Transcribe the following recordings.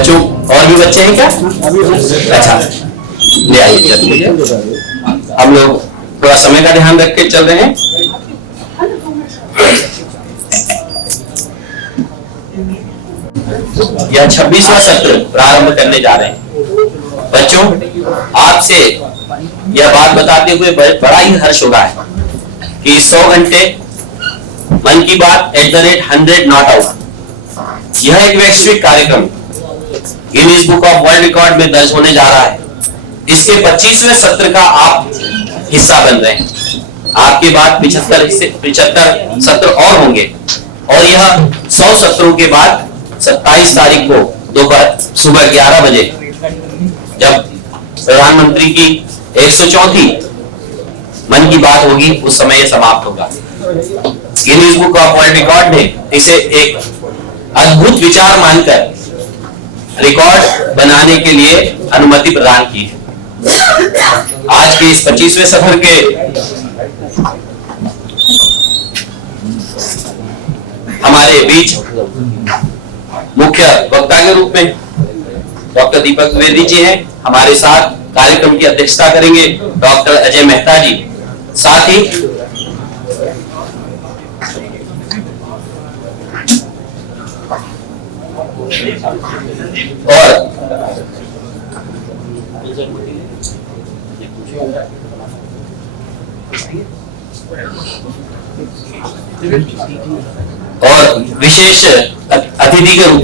बच्चों और भी बच्चे हैं क्या? अच्छा, ले आइए जल्दी। हम लोग थोड़ा समय का ध्यान रख के चल रहे हैं। यह 26वां सत्र प्रारंभ करने जा रहे हैं। बच्चों, आपसे यह बात बताते हुए बड़ा ही हर्ष हो रहा है कि 100 घंटे मन की बात @100 नॉट आउट, यह एक वैश्विक कार्यक्रम Guinness book of world record में दर्ज होने जा रहा है। इसके 25वें सत्र का आप हिस्सा बन रहे हैं। आपके बाद 75 सत्र और होंगे और यह 100 सत्रों के बाद 27 तारीख को दोपहर सुबह 11 बजे जब प्रधानमंत्री की 104वीं मन की बात होगी, उस समय यह समाप्त होगा। Guinness book of world record ने इसे एक अद्भुत विचार मानकर रिकॉर्ड बनाने के लिए अनुमति प्रदान की है। आज के इस 25वें सत्र के हमारे बीच मुख्य वक्ता के रूप में डॉक्टर दीपक द्विवेदी जी हैं। हमारे साथ कार्यक्रम की अध्यक्षता करेंगे डॉक्टर अजय मेहता जी। साथ ही और विशेष अतिथि के रूप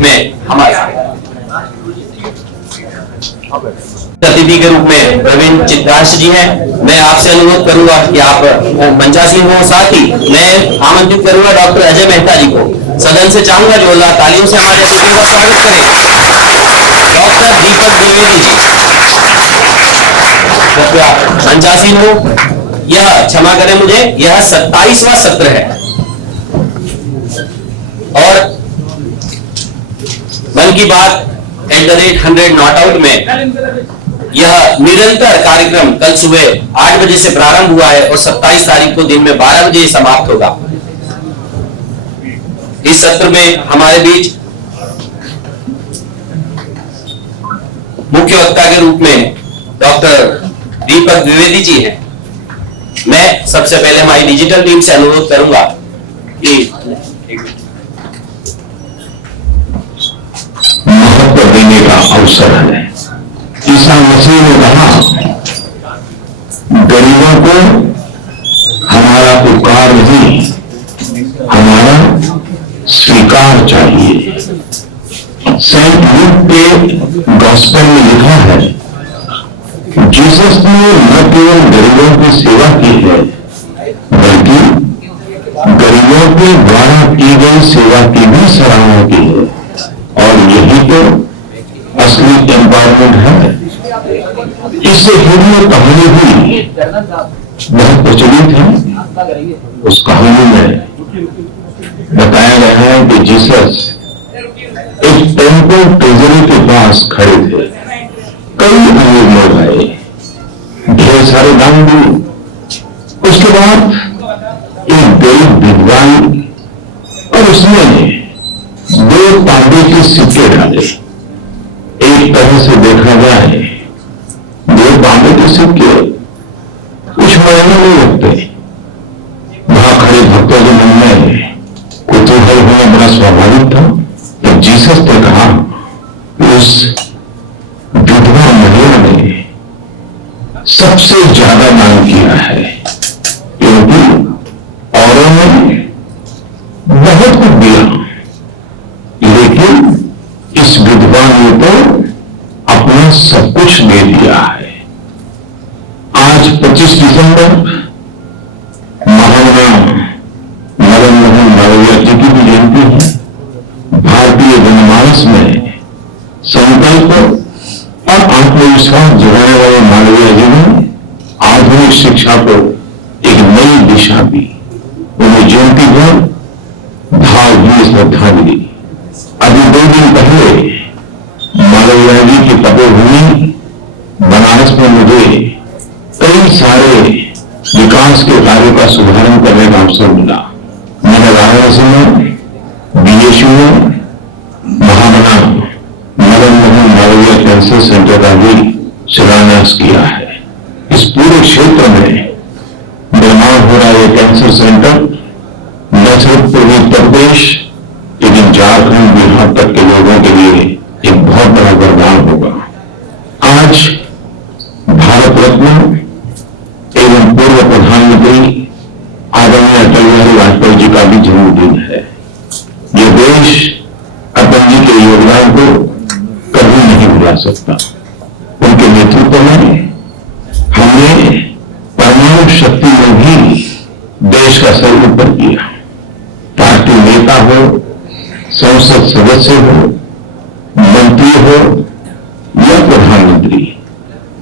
में प्रवीण चित्रांश जी हैं। मैं आपसे अनुरोध करूंगा कि आप मंचासीन हो। साथ ही मैं आमंत्रित करूंगा डॉक्टर अजय मेहता जी को। सदन से चाहूंगा जोरदार तालियों से हमारे अतिथि का स्वागत करें। डॉक्टर दीपक द्विवेदी जी कृपया मंचासीन हो। यह क्षमा करें मुझे, यह 27वां सत्र है और मन की बात @100 नॉट आउट में यह निरंतर कार्यक्रम कल सुबह 8 बजे से प्रारंभ हुआ है और 27 तारीख को दिन में 12 बजे समाप्त होगा। इस सत्र में हमारे बीच मुख्य वक्ता के रूप में डॉक्टर दीपक द्विवेदी जी हैं। मैं सबसे पहले हमारी डिजिटल टीम से अनुरोध करूंगा कि महत्व देने का अवसर है। ईसा मसीह ने कहा, गरीबों को हमारा पुकार नहीं, हमारा स्वीकार चाहिए। सेंट लूक के गॉस्पेल में लिखा है, जीसस ने न केवल गरीबों की सेवा की है, बल्कि गरीबों के द्वारा की गई सेवा की भी सराहना की है। और यही तो असली एम्पावरमेंट है। इससे जुड़ी कहानी भी बहुत प्रचलित है। उस कहानी में बताया गया है कि जीसस एक टेम्पल ट्रेजरी के पास खड़े थे। कई अमीर लोग आए, ढेर सारे दान दिए। उसके बाद एक गरीब विद्वान और उसने 2 तांबे के सिक्के डाले। एक तरह से देखा जाए 2 तांबे के सिक्के कुछ महीने नहीं लगते। वहां खड़े भक्तों के मन में कुतूहल होना बड़ा स्वाभाविक था। तो जीसस ने कहा, उस विधवा महिला ने सबसे ज्यादा दान किया है, क्योंकि औरों ने बहुत कुछ दिया, लेकिन इस विधवा ने तो अपना सब कुछ दे दिया है। आज 25 दिसंबर महामना मदन मोहन मालवीय जी की भी जयंती है। भारतीय जनमानस में संकल्प और आत्मविश्वास जगाने वाले मालवीय जी ने आधुनिक शिक्षा को एक नई दिशा दी। उन्हें जयंती पर भावभीनी श्रद्धांजलि। अभी 2 दिन पहले मालवीय जी की तपोभूमि बनारस में मुझे कई सारे विकास के कार्यों का शुभारंभ करने का अवसर मिला। मैंने वाराणसी में, बीएचयू में, महामना मदन कैंसर सेंटर का भी शिलान्यास किया है। इस पूरे क्षेत्र में निर्माण हो रहा है कैंसर सेंटर न सिर्फ पूर्वी उत्तर प्रदेश लेकिन झारखंड बिहार तक के लोगों के लिए एक बहुत बड़ा वरदान होगा। आज भारत रत्न एवं पूर्व प्रधानमंत्री आदरणीय अटल बिहारी वाजपेयी जी का भी जन्मदिन है। ये देश अटल जी के योगदान को कभी नहीं भुला सकता। उनके नेतृत्व में हमने परमाणु शक्ति में भी देश का सर ऊपर किया। पार्टी नेता हो, संसद सदस्य हो, मंत्री हो या प्रधानमंत्री,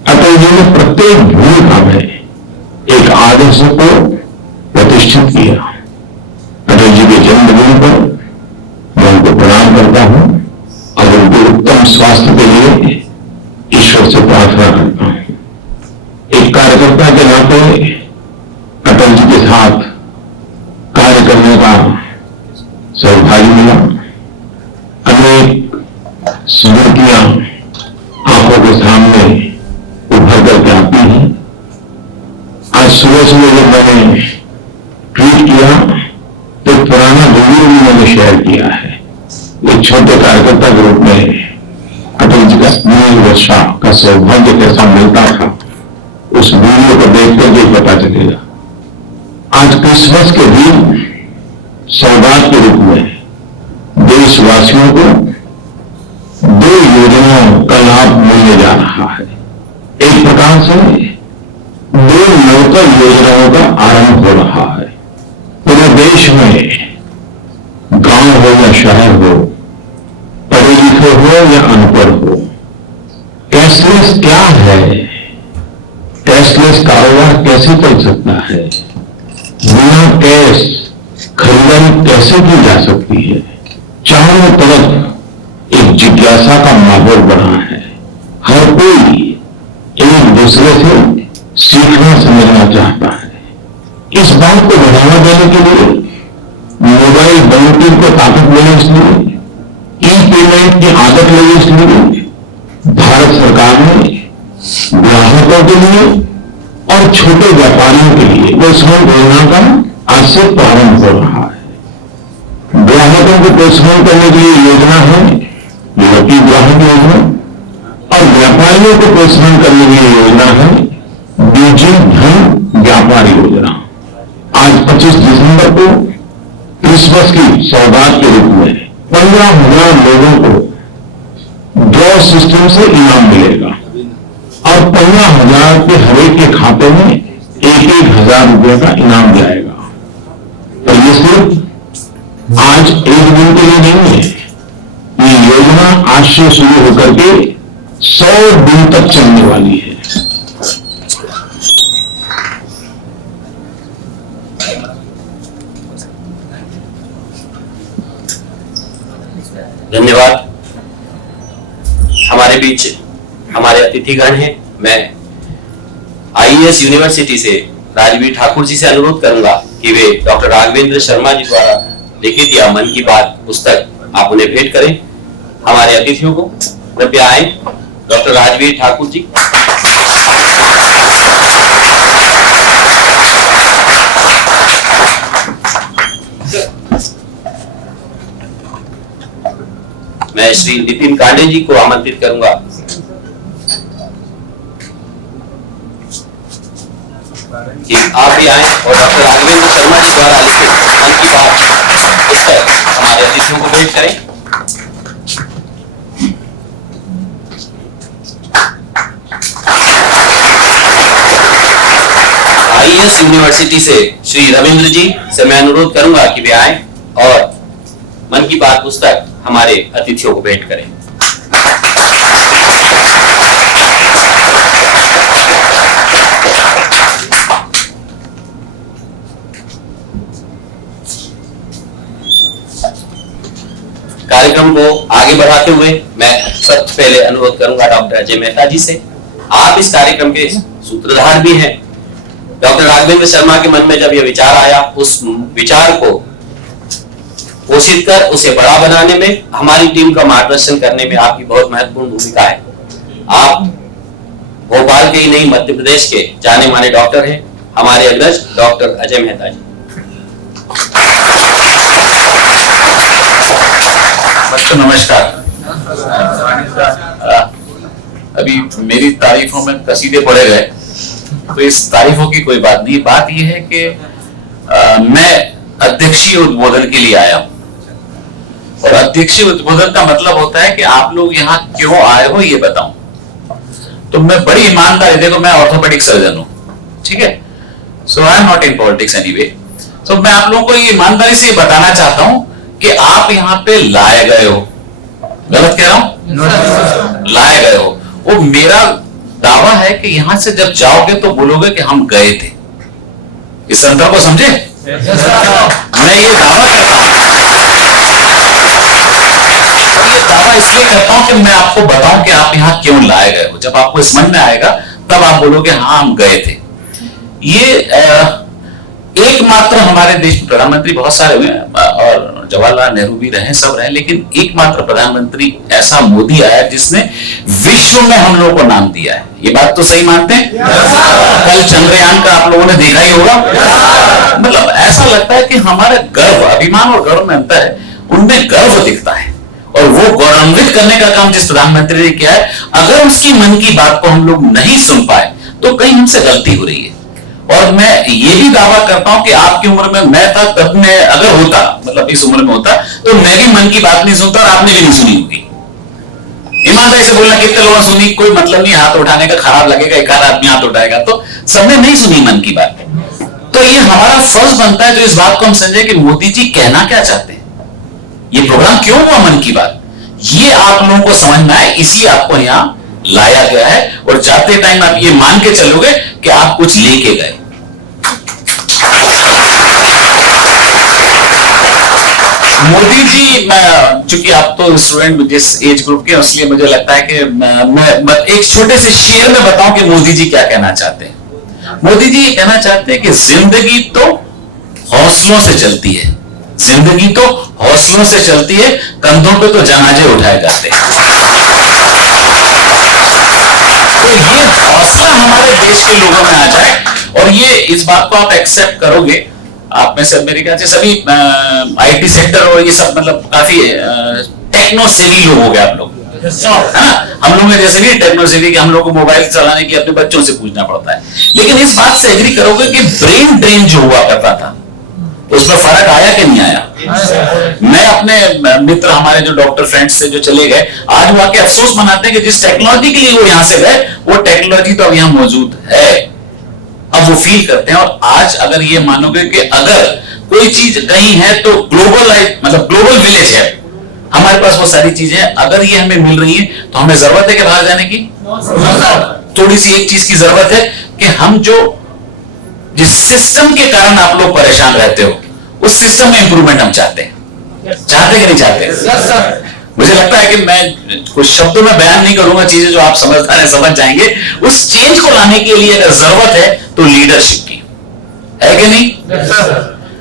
अटल जी ने प्रत्येक भूमिका में एक आदर्श को प्रतिष्ठित किया। अटल जी के जन्मदिन पर मैं उनको प्रणाम करता हूं और उनके उत्तम स्वास्थ्य के लिए ईश्वर से प्रार्थना करता हूं। एक कार्यकर्ता के नाते अटल जी के साथ कार्य करने का सौभाग्य मिला। अनेक स्मृतियां आंखों के सामने उभर करके आती हैं। आज सुबह सुबह जब मैंने ट्वीट किया तो पुराना वीडियो भी मैंने शेयर किया है। एक छोटे कार्यकर्ता के रूप में अटल जी का स्नेह वर्षा का सौभाग्य कैसा मिलता था, उस वीडियो को देख करके पता चलेगा। आज क्रिसमस के दिन सौगात के रूप में देशवासियों को 2 योजनाओं का लाभ मिलने जा रहा है। एक प्रकार से 2 नौकर योजनाओं का आरंभ हो रहा है। पूरे देश में गांव हो या शहर हो, पढ़े लिखे हो या अनपढ़ हो, कैशलेस क्या है, कैशलेस कारोबार कैसे चल सकता है, बिना कैश खरीदारी कैसे की जा सकती है, चारों तरफ एक जिज्ञासा का माहौल बना है। हर कोई एक दूसरे से सीखना समझना चाहता है। इस बात को बढ़ावा देने के लिए मोबाइल बैंकिंग को ताकत मिले, इसलिए ई पेमेंट की आदत लगी, इसलिए भारत सरकार ने ग्राहकों के लिए और छोटे व्यापारियों के लिए प्रोत्साहन योजना का आज से प्रारंभ हो रहा है। ग्राहकों को प्रोत्साहन करने के लिए योजना है लकी ग्राहक योजना और व्यापारियों को प्रोत्साहन करने के लिए योजना है डिजी धन व्यापार योजना। आज 25 दिसंबर को क्रिसमस की सौगात के रूप में 15,000 लोगों को ड्रॉ सिस्टम से इनाम मिलेगा और 15,000 के हर एक के खाते में 1,000 रुपये का इनाम जाएगा। तो ये सिर्फ आज एक दिन के लिए नहीं है, ये योजना आज से शुरू होकर के 100 दिन तक चलने वाली है। धन्यवाद। हमारे बीच हमारे अतिथिगण हैं। मैं आईएएस यूनिवर्सिटी से राजवीर ठाकुर जी से अनुरोध करूंगा कि वे डॉक्टर राघवेंद्र शर्मा जी द्वारा लिखित या मन की बात पुस्तक आप उन्हें भेंट करें। हमारे अतिथियों को कृपया आए। डॉक्टर राजवीर ठाकुर जी। मैं श्री नितिन कांडे जी को आमंत्रित करूंगा। कि आप भी आए और डॉक्टर राघवेंद्र शर्मा जी द्वारा लिखित मन की बात पुस्तक हमारे अतिथियों को भेंट करें। आईएएस यूनिवर्सिटी से श्री रविंद्र जी से मैं अनुरोध करूंगा कि वे आए और मन की बात पुस्तक हमारे अतिथियों को भेंट करें। कार्यक्रम को आगे बढ़ाते हुए मैं सबसे पहले अनुरोध करूंगा डॉक्टर अजय मेहता जी से। आप इस कार्यक्रम के सूत्रधार भी हैं। डॉक्टर राघवेंद्र शर्मा के मन में जब यह विचार आया, उस विचार को पोषित कर उसे बड़ा बनाने में हमारी टीम का मार्गदर्शन करने में आपकी बहुत महत्वपूर्ण भूमिका है। आप भोपाल के ही नहीं मध्य प्रदेश के जाने माने डॉक्टर हैं, हमारे अग्रज डॉक्टर अजय मेहता जी। बच्चों नमस्कार। अभी मेरी तारीफों में कसीदे पढ़े गए, तो इस तारीफों की कोई बात नहीं। बात यह है कि मैं अध्यक्षीय उद्बोधन के लिए आया हूं, और अध्यक्षीय उद्बोधन का मतलब होता है कि आप लोग यहाँ क्यों आए हो ये बताऊं। तो मैं बड़ी ईमानदारी, देखो मैं ऑर्थोपेडिक सर्जन हूं, ठीक है, so I am not in politics anyway. तो मैं आप लोगों को ये ईमानदारी से बताना चाहता हूं कि आप यहाँ पे लाए गए हो, गलत कह रहा हूं? लाए गए हो। वो मेरा दावा है कि यहां से जब जाओगे तो बोलोगे कि हम गए थे। इस अंतर को समझे? मैं ये दावा करता हूं, ये दावा इसलिए करता हूं कि मैं आपको बताऊं कि आप यहां क्यों लाए गए हो। जब आपको समझ में आएगा तब आप बोलोगे हाँ हम गए थे। ये एकमात्र हमारे देश में प्रधानमंत्री बहुत सारे हुए और जवाहरलाल नेहरू भी रहे, सब रहे, लेकिन एकमात्र प्रधानमंत्री ऐसा मोदी आया जिसने विश्व में हम लोगों को नाम दिया है। ये बात तो सही मानते हैं? कल चंद्रयान का आप लोगों ने देखा ही होगा। मतलब ऐसा लगता है कि हमारा गर्व, अभिमान और गर्व में अंतर है, उनमें गर्व दिखता है, और वो गौरवान्वित करने का काम जिस प्रधानमंत्री ने किया है, अगर उसकी मन की बात को हम लोग नहीं सुन पाए तो कहीं हमसे गलती हो रही है। और मैं ये भी दावा करता हूं कि आपकी उम्र में मैं था तब मैं अगर होता, मतलब इस उम्र में होता, तो मैं भी मन की बात नहीं सुनता और आपने भी नहीं सुनी होगी। ईमानदारी से बोलना, कितने लोगों ने सुनी, कोई मतलब नहीं, हाथ उठाने का खराब लगेगा, एक आदमी हाथ उठाएगा, तो सबने नहीं सुनी मन की बात। तो ये हमारा फर्ज बनता है जो इस बात को हम समझे कि मोदी जी कहना क्या चाहते हैं, ये प्रोग्राम क्यों हुआ मन की बात, ये आप लोगों को समझ में आए, इसी आपको यहाँ लाया गया है। और जाते टाइम आप ये मान के चलोगे कि आप कुछ लेके गए। मोदी जी, चूंकि आप तो स्टूडेंट जिस एज ग्रुप के, इसलिए मुझे लगता है कि मैं एक छोटे से शेर में बताऊं कि मोदी जी क्या कहना चाहते हैं। मोदी जी ये कहना चाहते हैं कि जिंदगी तो हौसलों से चलती है, जिंदगी तो हौसलों से चलती है, कंधों पे तो जनाजे उठाए जाते हैं। तो ये हौसला हमारे देश के लोगों में आ जाए, और ये इस बात को आप एक्सेप्ट करोगे। आप में से मेरे ख्याल से सभी आईटी सेक्टर और ये सब मतलब काफी टेक्नो सेवी लोग हो गए आप लोग, है ना। हम लोग में जैसे नहीं टेक्नो सेवी कि हम लोग को मोबाइल चलाने की अपने बच्चों से पूछना पड़ता है, लेकिन इस बात से एग्री करोगे कि ब्रेन ड्रेन जो हुआ करता था उसमें फर्क आया कि नहीं आया। मैं अपने मित्र, हमारे जो डॉक्टर फ्रेंड्स थे जो चले गए, आज वो आके अफसोस मनाते हैं कि जिस टेक्नोलॉजी के लिए वो यहां से गए, वो टेक्नोलॉजी तो अब यहां मौजूद है, अब वो फील करते हैं। और आज अगर ये मानोगे कि अगर कोई चीज कहीं है तो ग्लोबल मतलब ग्लोबल विलेज है, हमारे पास वो सारी चीजें हैं, अगर ये हमें मिल रही है तो हमें जरूरत है कि बाहर जाने की। थोड़ी सी एक चीज की जरूरत है कि हम जो जिस सिस्टम के कारण आप लोग परेशान रहते हो, उस सिस्टम में इंप्रूवमेंट हम चाहते हैं। चाहते कि नहीं चाहते? मुझे लगता है कि मैं कुछ शब्दों में बयान नहीं करूंगा, चीजें जो आप समझदार हैं समझ जाएंगे। उस चेंज को लाने के लिए अगर जरूरत है तो लीडरशिप की है कि नहीं?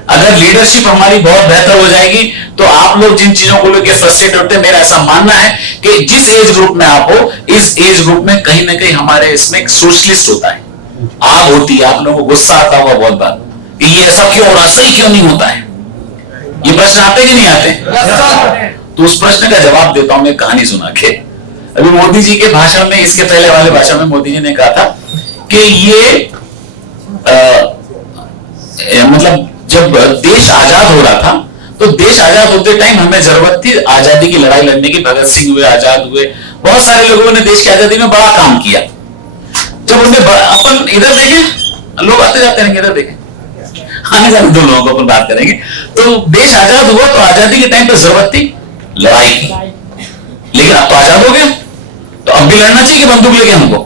अगर लीडरशिप हमारी बहुत बेहतर हो जाएगी तो आप लोग जिन चीजों को लेकर फ्रस्ट्रेट होते हैं, मेरा ऐसा मानना है कि जिस एज ग्रुप में आप हो, इस एज ग्रुप में कहीं ना कहीं हमारे इसमें एक सोशलिस्ट होता है, आग होती है। आप लोगों को गुस्सा आता होगा बहुत बार कि ये ऐसा क्यों हो रहा, सही क्यों नहीं होता है। ये प्रश्न आते कि नहीं आते? तो उस प्रश्न का जवाब देता हूं मैं कहानी सुना के। अभी मोदी जी के भाषण में, इसके पहले वाले भाषण में मोदी जी ने कहा था कि ये मतलब जब देश आजाद हो रहा था तो देश आजाद होते टाइम हमें जरूरत थी आजादी की लड़ाई लड़ने की। भगत सिंह हुए, आजाद हुए, बहुत सारे लोगों ने देश की आजादी में बड़ा काम किया। जब उन्हें अपन इधर देखें, लोग आते जाते रहेंगे, इधर देखें, आने जाने दो लोगों को अपन बात करेंगे। तो देश आजाद हुआ तो आजादी के टाइम पे जरूरत थी लड़ाई की, लेकिन अब तो आजाद हो गया, तो अब भी लड़ना चाहिए कि बंदूक लेके हमको।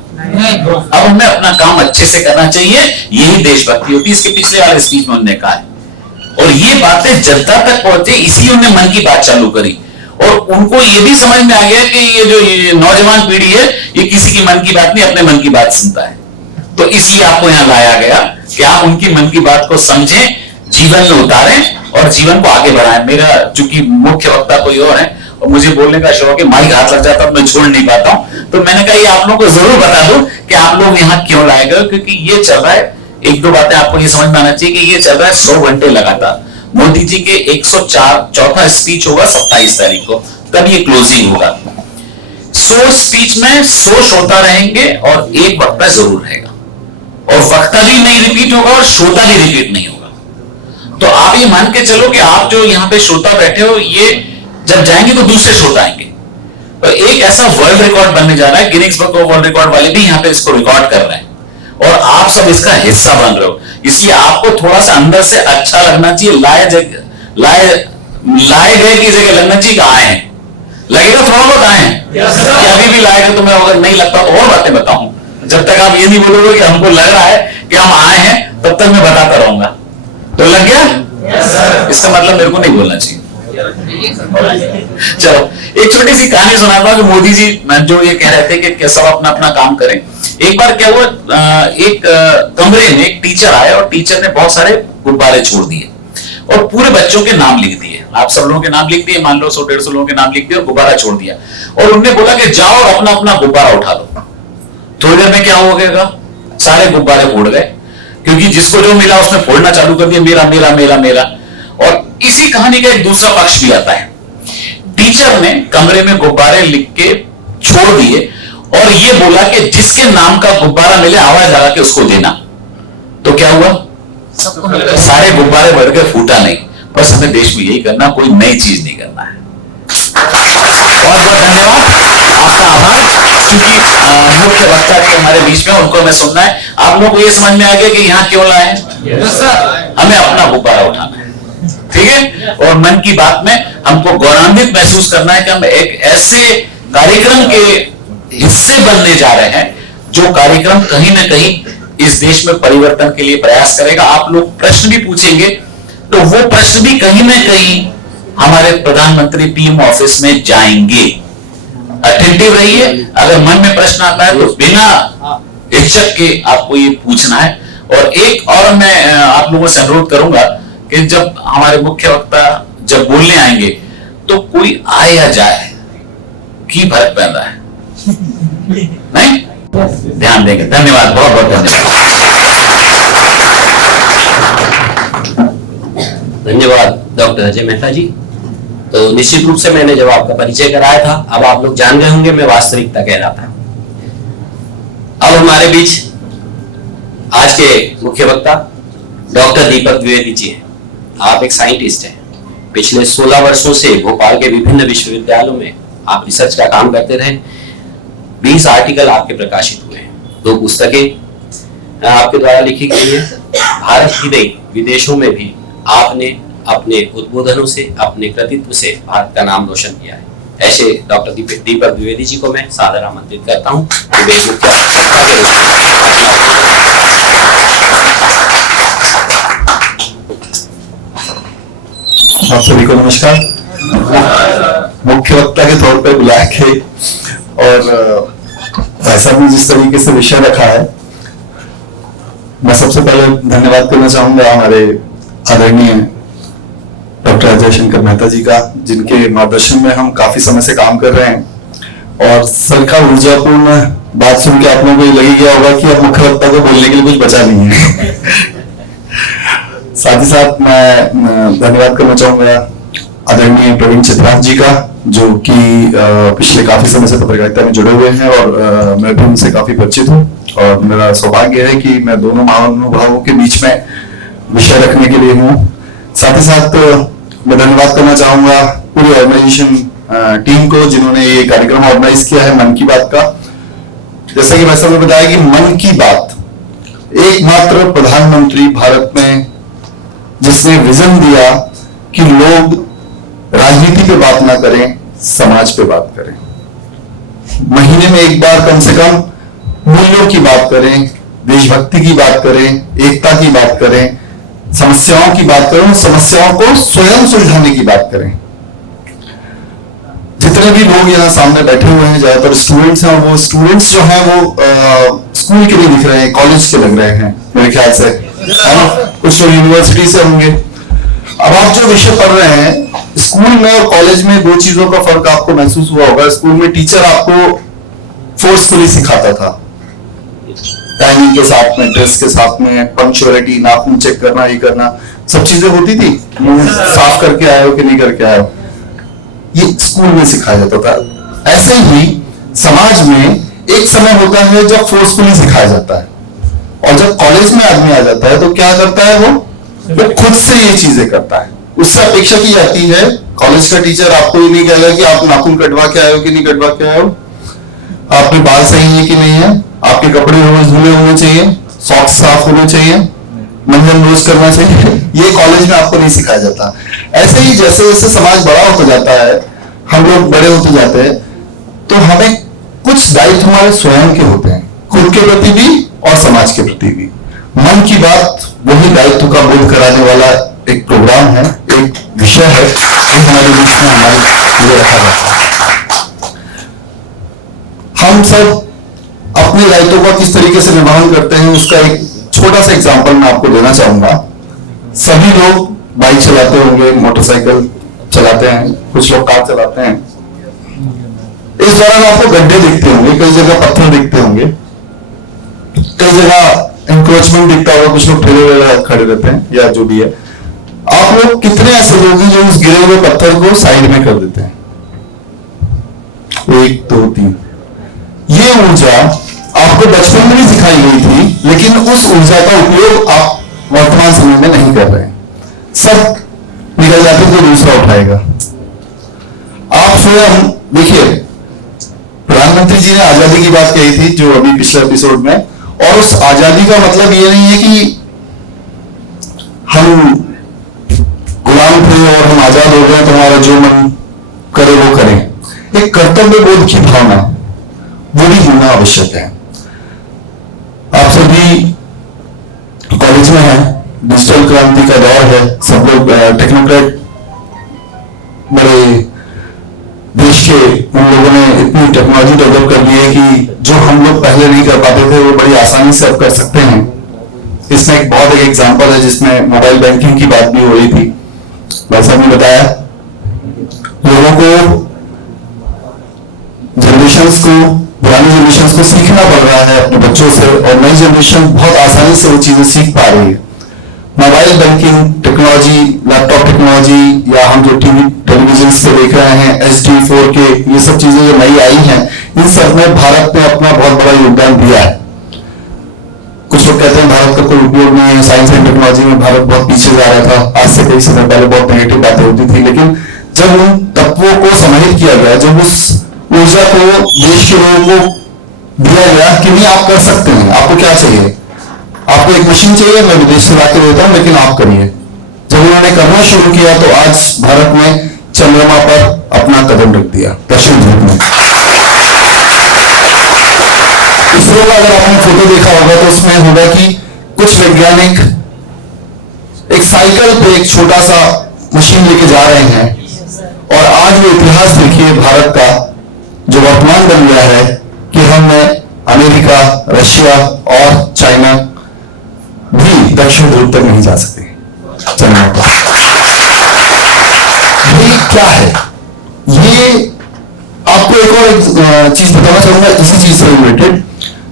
अब हमें अपना काम अच्छे से करना चाहिए, यही देशभक्ति होती है। इसके पिछले वाले स्पीच में उन्होंने कहा है, और ये बातें जनता तक पहुंचे, इसलिए उन्होंने मन की बात चालू करी। और उनको ये भी समझ में आ गया कि ये जो नौजवान पीढ़ी है, ये किसी की मन की बात नहीं, अपने मन की बात सुनता है। तो इसलिए आपको यहां लाया गया कि आप उनकी मन की बात को समझें, जीवन में उतारें और जीवन को आगे बढ़ाएं। मेरा चूंकि मुख्य वक्ता कोई और है, और मुझे बोलने का शौक है, माइक हाथ लग जाता है मैं छोड़ नहीं पाता हूं। तो मैंने कहा ये आप लोगों को जरूर बता दूं कि आप लोग यहाँ क्यों लाए गए, क्योंकि ये चल रहा है, एक दो बातें आपको ये समझ में आना चाहिए कि ये चल रहा है 100 घंटे लगातार। मोदी जी के 104वां स्पीच होगा 27 तारीख को, तब ये क्लोजिंग होगा। 100 स्पीच में 100 श्रोता रहेंगे और एक वक्ता जरूर रहेगा, और वक्ता भी नहीं रिपीट होगा और श्रोता भी रिपीट नहीं होगा। तो आप ये मान के चलो कि आप जो यहाँ पे श्रोता बैठे हो, ये जब जाएंगे तो दूसरे श्रोता आएंगे, तो एक ऐसा वर्ल्ड रिकॉर्ड बनने जा रहा है, Guinness book of world record वाले भी यहाँ पे इसको रिकॉर्ड कर रहे हैं, और आप सब इसका हिस्सा बन रहे हो। इसलिए आपको थोड़ा सा अंदर से अच्छा लगना चाहिए, लाए गए की जगह लगना चाहिए कि आए हैं। लगेगा थोड़ा बहुत आए हैं कि अभी भी लाएगा, तो मैं अगर नहीं लगता तो और बातें बताऊं। जब तक आप ये नहीं बोलोगे कि हमको लग रहा है कि हम आए हैं, तब तक मैं बताता रहूंगा। तो लग गया? इसका मतलब मेरे को नहीं बोलना चाहिए। चलो एक छोटी सी कहानी सुनाता हूं कि मोदी जी जो ये कह रहे थे कि सब अपना अपना काम करें। एक बार क्या हुआ, एक कमरे में एक टीचर आया और टीचर ने बहुत सारे गुब्बारे छोड़ दिए और पूरे बच्चों के नाम लिख दिए। आप सब लोगों के नाम लिख दिए, मान लो 100-150 लोगों के नाम लिख दिए और गुब्बारा छोड़ दिया, और उन्होंने बोला कि जाओ अपना अपना गुब्बारा उठा लो। थोड़ी देर में क्या हो गया, सारे गुब्बारे फोड़ गए, क्योंकि जिसको जो मिला उसने फोड़ना चालू कर दिया, मेरा मेरा मेरा मेरा। और इसी कहानी का एक दूसरा पक्ष भी आता है। टीचर ने कमरे में गुब्बारे लिख के छोड़ दिए और ये बोला कि जिसके नाम का गुब्बारा मिले आवाज लगा के उसको देना। तो क्या हुआ, सारे गुब्बारे बढ़ के फूटा नहीं। बस हमें देश में यही करना, कोई नई चीज नहीं करना है। बहुत बहुत धन्यवाद, आपका आभार, क्योंकि मुख्य वक्ता थे हमारे बीच में, उनको हमें सुनना है। आप लोग को ये समझ में आ गया कि यहाँ क्यों लाए हैं? हमें अपना गुब्बारा उठाना है, ठीक है। और मन की बात में हमको गौरवान्वित महसूस करना है कि हम एक ऐसे कार्यक्रम के हिस्से बनने जा रहे हैं जो कार्यक्रम कहीं ना कहीं इस देश में परिवर्तन के लिए प्रयास करेगा। आप लोग प्रश्न भी पूछेंगे तो वो प्रश्न भी कहीं ना कहीं हमारे प्रधानमंत्री पीएम ऑफिस में जाएंगे। अटेंटिव रहिए, अगर मन में प्रश्न आता है तो बिना हिचक के आपको ये पूछना है। और एक और मैं आप लोगों से अनुरोध करूंगा कि जब हमारे मुख्य वक्ता जब बोलने आएंगे तो कोई आए या जाए की फर्क पैदा है, नहीं? ध्यान देंगे। धन्यवाद, बहुत बहुत धन्यवाद। धन्यवाद डॉक्टर अजय मेहता जी। तो निश्चित रूप से मैंने जब आपका परिचय कराया था, अब आप लोग जान गए होंगे मैं वास्तविकता कह रहा था। अब हमारे बीच आज के मुख्य वक्ता डॉक्टर दीपक द्विवेदी जी हैं। आप एक साइंटिस्ट हैं, पिछले 16 वर्षों से भोपाल के विभिन्न विश्वविद्यालयों में आप रिसर्च का काम करते रहे। 20 आर्टिकल आपके प्रकाशित हुए हैं, 2 पुस्तकें आपके द्वारा लिखी गई है। भारत ही नहीं, विदेशों में भी आपने अपने उद्बोधनों से, अपने कृतित्व से भारत का नाम रोशन किया है। ऐसे डॉक्टर दीपक द्विवेदी जी को मैं सादर आमंत्रित करता हूं। आप सभी को नमस्कार। मुख्य वक्ता के तौर पर बुला के और ऐसा भी जिस तरीके से विषय रखा है, मैं सबसे पहले धन्यवाद करना चाहूंगा हमारे आदरणीय डॉक्टर अजय शंकर मेहता जी का, जिनके मार्गदर्शन में हम काफी समय से काम कर रहे हैं। और सर का ऊर्जापूर्ण बात सुन के आप लोगों को ये लगी गया होगा कि अब मुख्य वक्ता को बोलने के लिए कुछ बचा नहीं है। साथ ही साथ मैं धन्यवाद करना चाहूंगा आदरणीय प्रवीण चित्रांत जी का, जो कि पिछले काफी समय से पत्रकारिता में जुड़े हुए हैं और मैं भी उनसे काफी परिचित हूँ। और मेरा सौभाग्य है कि मैं दोनों महानुभावों के बीच में विषय रखने के लिए हूँ। साथ ही साथ मैं धन्यवाद करना चाहूंगा पूरी ऑर्गेनाइजेशन टीम को, जिन्होंने ये कार्यक्रम ऑर्गेनाइज किया है मन की बात का। जैसा कि वैसा ने बताया कि मन की बात एकमात्र प्रधानमंत्री भारत में जिसने विजन दिया कि लोग राजनीति पे बात ना करें, समाज पे बात करें। महीने में एक बार कम से कम मूल्यों की बात करें, देशभक्ति की बात करें, एकता की बात करें, समस्याओं की बात करें, समस्याओं को स्वयं सुलझाने की बात करें। जितने भी लोग यहाँ सामने बैठे हुए हैं ज्यादातर स्टूडेंट्स हैं, और वो स्टूडेंट्स जो हैं वो स्कूल के लिए दिख रहे हैं, कॉलेज के लग रहे हैं मेरे ख्याल से, है ना? कुछ लोग यूनिवर्सिटी से होंगे। अब आप जो विषय पढ़ रहे हैं स्कूल में और कॉलेज में दो चीजों का फर्क आपको महसूस हुआ होगा। स्कूल में टीचर आपको फोर्सफुली सिखाता था, टाइमिंग के साथ में, ड्रेस के साथ में, पंक्चुअलिटी, नाखून चेक करना, ये करना, सब चीजें होती थी। मुंह साफ करके आए हो कि नहीं करके आए हो, ये स्कूल में सिखाया जाता था। ऐसे ही समाज में एक समय होता है जब फोर्सफुली सिखाया जाता है, और जब कॉलेज में आदमी आ जाता है तो क्या करता है वो खुद से ये चीजें करता है। उससे अपेक्षा की जाती है, कॉलेज का टीचर आपको ये नहीं कहेगा कि आप नाखून कटवा के आए हो कि नहीं कटवा के आए हो, आपके बाल सही है कि नहीं है, आपके कपड़े रोज धुले होने चाहिए, सॉक्स साफ होने चाहिए, मंजन रोज करना चाहिए। ये कॉलेज में आपको नहीं सिखाया जाता। ऐसे ही जैसे जैसे समाज बड़ा होता जाता है, हम लोग बड़े होते जाते हैं, तो हमें कुछ दायित्व हमारे स्वयं के होते हैं, खुद के प्रति भी और समाज के प्रति भी। मन की बात वही दायित्व का बोध कराने वाला एक प्रोग्राम है, एक विषय है जो हमारे बीच में हमारे लिए रखा जाता है। हम सब अपने दायित्वों का किस तरीके से निर्वहन करते हैं, उसका एक छोटा सा एग्जांपल मैं आपको देना चाहूंगा। सभी लोग बाइक चलाते होंगे, मोटरसाइकिल चलाते हैं, कुछ लोग कार चलाते हैं। इस दौरान आपको गड्ढे दिखते होंगे, कई जगह पत्थर दिखते होंगे, कई जगह इंक्रोचमेंट दिखता होगा, कुछ लोग ठेले वगैरह खड़े रहते हैं या जो भी है। आप लोग कितने ऐसे लोग हैं जो उस गिरे हुए पत्थर को साइड में कर देते हैं? 1 2 3। ये ऊर्जा आपको बचपन में भी सिखाई गई थी, लेकिन उस ऊर्जा का उपयोग आप वर्तमान समय में नहीं कर रहे हैं। सब निकल जाते तो दूसरा उठाएगा। आप स्वयं देखिए, प्रधानमंत्री जी ने आजादी की बात कही थी जो अभी पिछले एपिसोड में, और उस आजादी का मतलब ये नहीं है कि हम गुलाम थे और हम आजाद हो गए तो हमारा जो मन करे वो करें। एक कर्तव्य बोध की भावना वो भी होना आवश्यक है। आप सभी कॉलेज में हैं, डिजिटल क्रांति का दौर है, सब लोग टेक्नोक्रेट, बड़े देश के उन लोगों ने इतनी टेक्नोलॉजी डेवलप कर ली है कि जो हम लोग पहले नहीं कर पाते थे वो बड़ी आसानी से अब कर सकते हैं। इसमें एक बहुत एक एग्जांपल है जिसमें मोबाइल बैंकिंग की बात भी हो रही थी। भाई साहब ने बताया, लोगों को, जनरेशंस को, पुरानी जनरेशंस को सीखना पड़ रहा है अपने बच्चों से, और नई जनरेशन बहुत आसानी से वो चीजें सीख पा रही है। Mobile banking technology, laptop technology, या हम जो टीवी टेलीविजन पे देख रहे हैं HD 4K, ये सब चीजें जो नई आई हैं, इन सब में भारत ने अपना बहुत बड़ा योगदान दिया है। कुछ लोग कहते हैं भारत का कोई उपयोग नहीं है, साइंस एंड टेक्नोलॉजी में भारत बहुत पीछे जा रहा था। आज से कई समय पहले बहुत नेगेटिव बातें होती थी, लेकिन जब उन तत्वों को समाहित किया गया, जब उस ऊर्जा को देश के लोगों को दिया गया कि नहीं आप कर सकते हैं, आपको क्या चाहिए, आपको एक मशीन चाहिए, मैं विदेश से लाके देता हूं, लेकिन आप करिए। जब उन्होंने करना शुरू किया तो आज भारत ने चंद्रमा पर अपना कदम रख दिया, दक्षिण ध्रुव में। इसरो का अगर आपने फोटो देखा होगा तो उसमें होगा कि कुछ वैज्ञानिक एक साइकिल पे एक छोटा सा मशीन लेके जा रहे हैं, और आज वो इतिहास देखिए भारत का, जो वर्तमान बन गया है कि हमने अमेरिका, रशिया और चाइना भी दक्षिण ध्रुव तक नहीं जा सकते चंद्रमा पर। ये क्या है? ये आपको एक और चीज बताना चाहूंगा इसी चीज से रिलेटेड।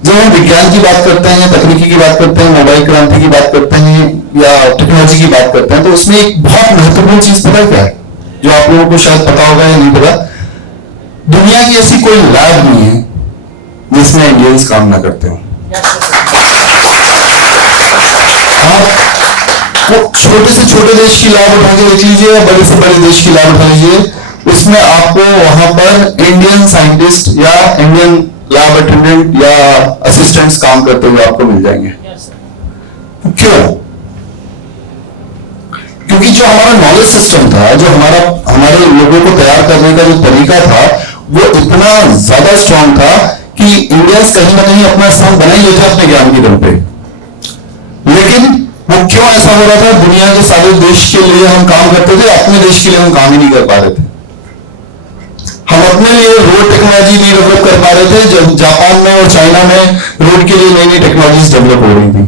जब हम विज्ञान की बात करते हैं, तकनीकी की बात करते हैं, मोबाइल क्रांति की बात करते हैं या टेक्नोलॉजी की बात करते हैं, तो उसमें एक बहुत महत्वपूर्ण चीज पता है क्या है, जो आप लोगों को शायद पता होगा या नहीं पता। दुनिया की ऐसी कोई लैब नहीं है जिसमें इंडियंस काम ना करते हो। आप छोटे से छोटे देश की लैब उठा के देख लीजिए या बड़े से बड़े देश की लैब उठा लीजिए, उसमें आपको वहां पर इंडियन साइंटिस्ट या इंडियन लैब अटेंडेंट या असिस्टेंट्स काम करते हुए आपको मिल जाएंगे। क्यों? क्योंकि जो हमारा नॉलेज सिस्टम था, जो हमारे लोगों को तैयार करने का जो तरीका था, वो इतना ज्यादा स्ट्रांग था कि इंडियंस कहीं ना कहीं अपना स्थान बना ही लेते अपने ज्ञान की दम पे। लेकिन वो क्यों ऐसा हो रहा था? दुनिया के सारे देश के लिए हम काम करते थे, अपने देश के लिए हम काम ही नहीं कर पा रहे थे। हम अपने लिए रोड टेक्नोलॉजी नहीं डेवलप कर पा रहे थे, जब जापान में और चाइना में रोड के लिए नई नई टेक्नोलॉजीज डेवलप हो रही थी।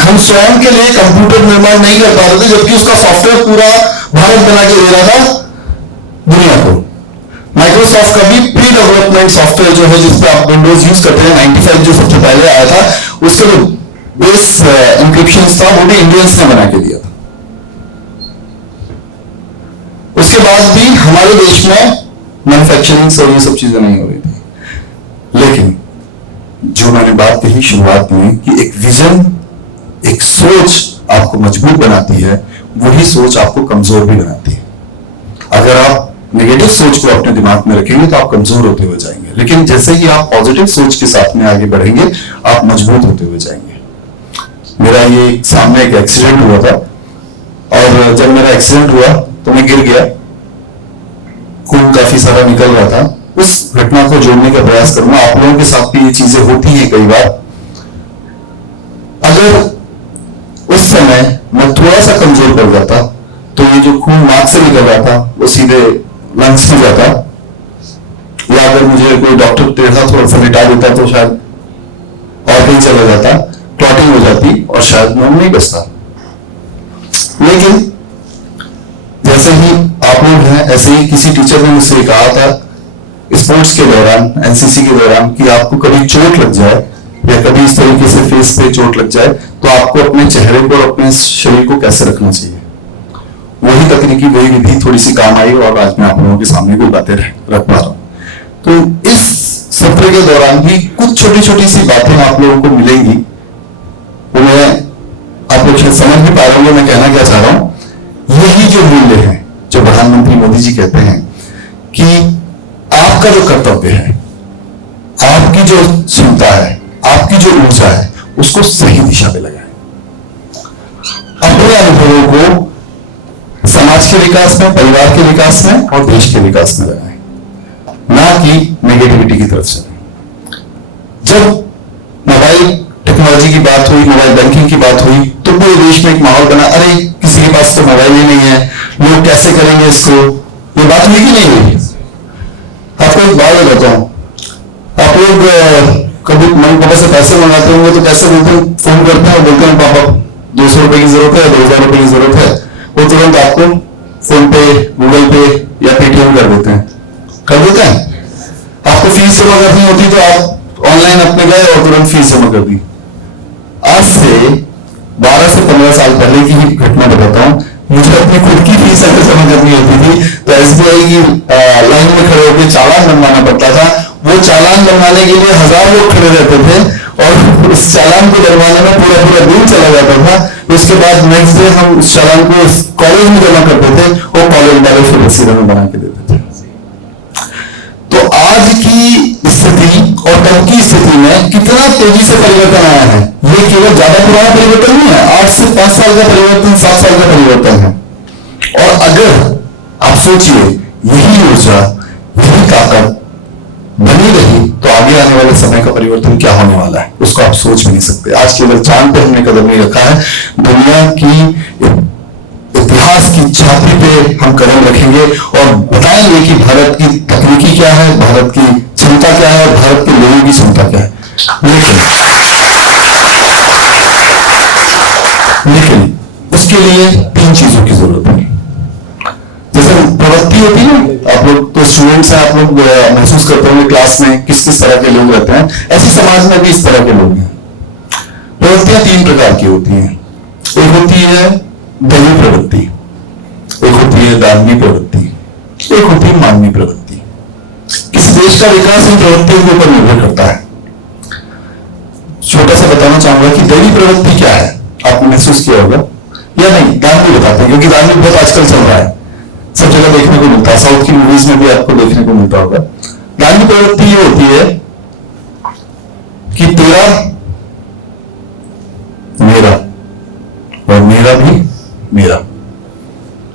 हम स्वयं के लिए कंप्यूटर निर्माण नहीं कर पा रहे थे, जबकि उसका सॉफ्टवेयर पूरा भारत बना के दे रहा था दुनिया को। माइक्रोसॉफ्ट का भी प्री डेवलपमेंट सॉफ्टवेयर जो है जिसपे आप विंडोज यूज करते हैं 95 जो सबसे पहले आया था, उसका जो बेस इंक्रिप्शन था वो भी इंडियंस ने बना के दिया था। उसके बाद भी हमारे देश में मैन्युफैक्चरिंग और ये सब चीजें नहीं हो रही थी। लेकिन जो मैंने बात कही शुरुआत में कि एक विजन, एक सोच आपको मजबूत बनाती है, वही सोच आपको कमजोर भी बनाती है। अगर आप नेगेटिव सोच को अपने दिमाग में रखेंगे तो आप कमजोर होते हुए जाएंगे, लेकिन जैसे ही आप पॉजिटिव सोच के साथ में आगे बढ़ेंगे आप मजबूत होते हुए जाएंगे। मेरा ये सामने एक एक्सीडेंट हुआ था, और जब मेरा एक्सीडेंट हुआ तो मैं गिर गया, खून काफी सारा निकल रहा था। उस घटना को जोड़ने का प्रयास करूंगा। आप लोगों के साथ भी ये चीजें होती हैं कई बार। अगर उस समय मैं थोड़ा सा कमजोर पड़ जाता तो ये जो खून नाक से निकल रहा था वो सीधे लंग्स में जाता, या अगर मुझे कोई डॉक्टर टेढ़ा थोड़ा सा लिटा देता तो शायद और कहीं चला जाता, क्लॉटिंग हो जाती और शायद मैं नहीं बचता। लेकिन जैसे ही आप लोग हैं, ऐसे ही किसी टीचर ने मुझसे कहा था स्पोर्ट्स के दौरान, एनसीसी के दौरान, कि आपको कभी चोट लग जाए या कभी इस तरीके से फेस पे चोट लग जाए तो आपको अपने चेहरे को और अपने शरीर को कैसे रखना चाहिए। वही तकनीकी, वही विधि थोड़ी सी काम आई और आज मैं आप लोगों के सामने कोई बातें रख पा रहा हूं। तो इस सत्र के दौरान भी कुछ छोटी छोटी सी बातें आप लोगों को मिलेंगी, वो मैं आप लोग शायद समझ भी पा रहे होंगे मैं कहना क्या चाह रहा हूं। यही जो मूल्य है जो प्रधानमंत्री मोदी जी कहते हैं कि आपका जो कर्तव्य है, आपकी जो क्षमता है, आपकी जो ऊर्जा है, उसको सही दिशा पे लगाएं। अपने अनुभवों को समाज के विकास में, परिवार के विकास में और देश के विकास में लगाएं, ना कि नेगेटिविटी की तरफ से। जब मोबाइल टेक्नोलॉजी की बात हुई, मोबाइल बैंकिंग की बात हुई, तो पूरे देश में एक माहौल बना, अरे किसी के पास तो मोबाइल ही नहीं है, लोग कैसे करेंगे इसको। ये बात हुई कि नहीं हुई? आपको एक बात बताता हूं, आप लोग कभी मम्मी पापा से पैसे मंगाते होंगे तो कैसे बोलते हैं, फोन करते हैं और बोलते हैं पापा 200 रुपए की जरूरत है, 2000 रुपए की जरूरत है, वो तुरंत आपको फोन पे, गूगल पे या पेटीएम कर देते हैं। आपको फीस जमा करनी होती तो आप ऑनलाइन अपने गए और तुरंत फीस जमा कर दी। आज से 12 से 15 साल पहले की ही घटना बताता हूं। मुझे अपनी खुद की फीस अगर जमा करनी होती थी तो एसबीआई की लाइन में खड़े होकर चालान बनवाना पड़ता था। वो चालान बनवाने के लिए 1000 लोग खड़े रहते थे और उस चालान को बनवाने में पूरा पूरा दिन चला जाता था। उसके बाद नेक्स्ट डे हम उस चालान को कॉलेज में जमा करते थे और कॉलेज वाले फिर रसीद में बना के देते थे। तो आज की स्थिति और कल की स्थिति में कितना तेजी से परिवर्तन आया है। ये केवल ज्यादा पुराना परिवर्तन नहीं है, 8 से 5 साल का परिवर्तन, 7 साल का परिवर्तन है। और अगर आप सोचिए यही ऊर्जा, यही ताकत बनी रही तो आगे आने वाले समय का परिवर्तन क्या होने वाला है उसको आप सोच भी नहीं सकते। आज केवल चांद पे हमने कदम नहीं रखा है, दुनिया की इतिहास की छाती पे हम कदम रखेंगे और बताएंगे कि भारत की तकनीकी क्या है, भारत की क्षमता क्या है, भारत के लोगों की क्षमता क्या है। लेकिन उसके लिए 3 चीजों की जरूरत है। जैसे प्रवृत्ति होती है, आप लोग तो स्टूडेंट्स हैं, आप लोग महसूस करते होंगे क्लास में किस किस तरह के लोग रहते हैं, ऐसे समाज में भी इस तरह के लोग हैं। प्रवृत्तियां 3 प्रकार की होती हैं। एक होती है दैवी प्रवृत्ति, एक होती है दानवीय प्रवृत्ति, एक होती है मानवीय प्रवृत्ति। किसी देश का विकास इन प्रवृत्तियों के ऊपर निर्भर करता है। छोटा सा बताना चाहूंगा कि दैवी प्रवृत्ति क्या है, आपने महसूस किया होगा या नहीं। दानवीय बताते हैं क्योंकि दानवीय बहुत आजकल चल रहा है, सब जगह देखने को मिलता है, साउथ की मूवीज में भी आपको देखने को मिलता होगा। दानवीय प्रवृत्ति ये होती है कि तेरा मेरा और मेरा भी मेरा।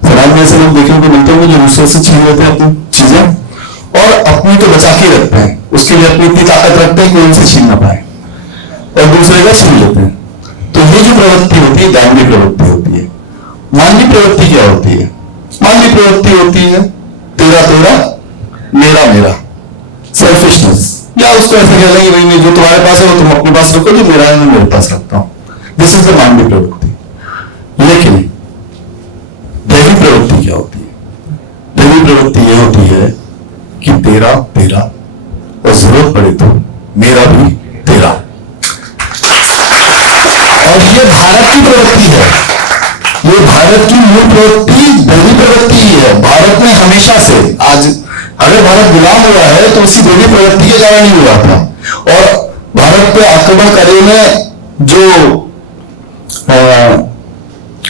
समाज में ऐसे लोग देखने को मिलते होंगे जो दूसरों से छीन लेते हैं अपनी चीजें और अपनी तो बचा के रखते हैं, उसके लिए अपनी इतनी ताकत रखते हैं कि उनसे छीन ना पाए और दूसरे का छीन लेते हैं। तो ये जो प्रवृत्ति होती है दानवीय प्रवृत्ति होती है। मानवीय प्रवृत्ति क्या होती है? मानवीय प्रवृत्ति होती है तेरा तेरा मेरा मेरा, सेल्फिशनेस, या उसको ऐसे कह लेंगे भाई जो तुम्हारे पास है वो तुम अपने पास रखो, जो मेरा है मैं मेरे पास रखता हूं। दिस इज द मानवीय प्रवृत्ति। लेकिन दैवी प्रवृत्ति क्या मेरा तेरा, और जरूरत पड़े तो मेरा भी तेरा। और ये भारत की प्रवृत्ति है, ये भारत की मूल प्रवृत्ति दैवी प्रवृत्ति ही है। भारत में हमेशा से, आज अगर भारत गुलाम हुआ है तो उसी दैवी प्रवृत्ति के कारण ही हुआ था। और भारत पे आक्रमणकारियों ने जो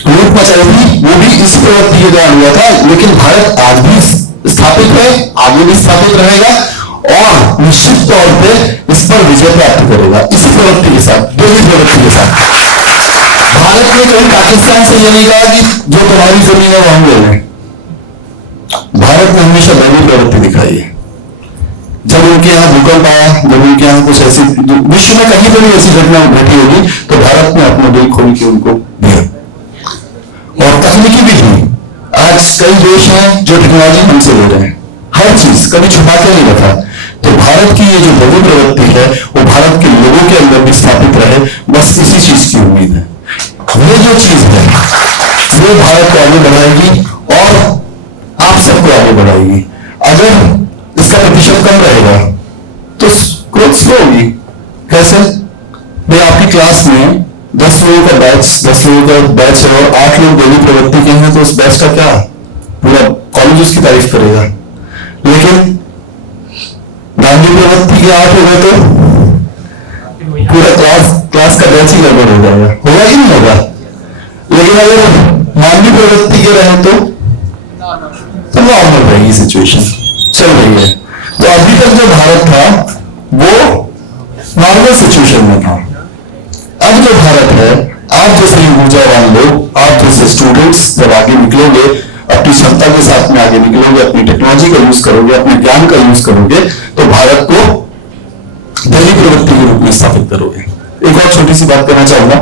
लूट मचाई थी वो भी इसी प्रवृत्ति के कारण हुआ था। लेकिन भारत आज भी स्थापित है, आगे भी स्थापित रहेगा और निश्चित तौर पे इस पर विजय प्राप्त करेगा, इसी प्रवृत्ति के साथ, दैवी प्रवृत्ति के साथ। भारत ने कभी पाकिस्तान से ये नहीं कहा कि जो तुम्हारी जमीन है वो हम ले लें। भारत ने हमेशा दैवी प्रवृत्ति दिखाई है। जब उनके यहाँ भूकंप आया, जब उनके यहाँ कुछ ऐसी, विश्व में कहीं पर भी ऐसी घटना घटी होगी तो भारत ने अपना दिल खोल के उनको दिया। और तकनीकी भी दी। आज कई देश हैं जो टेक्नोलॉजी हमसे ले रहे हैं, हर चीज कभी छुपा के नहीं रखा। तो भारत की ये जो दैवी प्रवृत्ति है वो भारत के लोगों के अंदर भी स्थापित रहे, बस इसी चीज की उम्मीद है। ये जो चीज है वो भारत को आगे बढ़ाएगी और आप सबको आगे बढ़ाएगी। अगर इसका प्रतिशत कम रहेगा तो ग्रोथ स्लो होगी। कैसे? भाई आपकी क्लास में 10 लोगों का बैच है और 8 लोग दैवी प्रवृत्ति के हैं, तो उस बैच का क्या, पूरा कॉलेज उसकी तारीफ करेगा। लेकिन गांधी प्रवृत्ति के 8 हो गए तो पूरा क्लास का बैच ही गड़बड़ हो जाएगा, होगा ही नहीं होगा। लेकिन अगर मानवीय प्रवृत्ति के रहे तो नॉर्मल रहेगी सिचुएशन, चल रही है। तो अभी तक जो भारत था वो नॉर्मल सिचुएशन में था। अब जो भारत है, आप जैसे ऊर्जावान लोग, आप जैसे स्टूडेंट्स जब आगे निकलोगे, अपनी क्षमता के साथ में आगे निकलोगे, अपनी टेक्नोलॉजी का यूज करोगे, अपने ज्ञान का यूज करोगे, तो भारत को दैवी प्रवृत्ति के रूप में स्थापित करोगे। एक और छोटी सी बात करना चाहूंगा।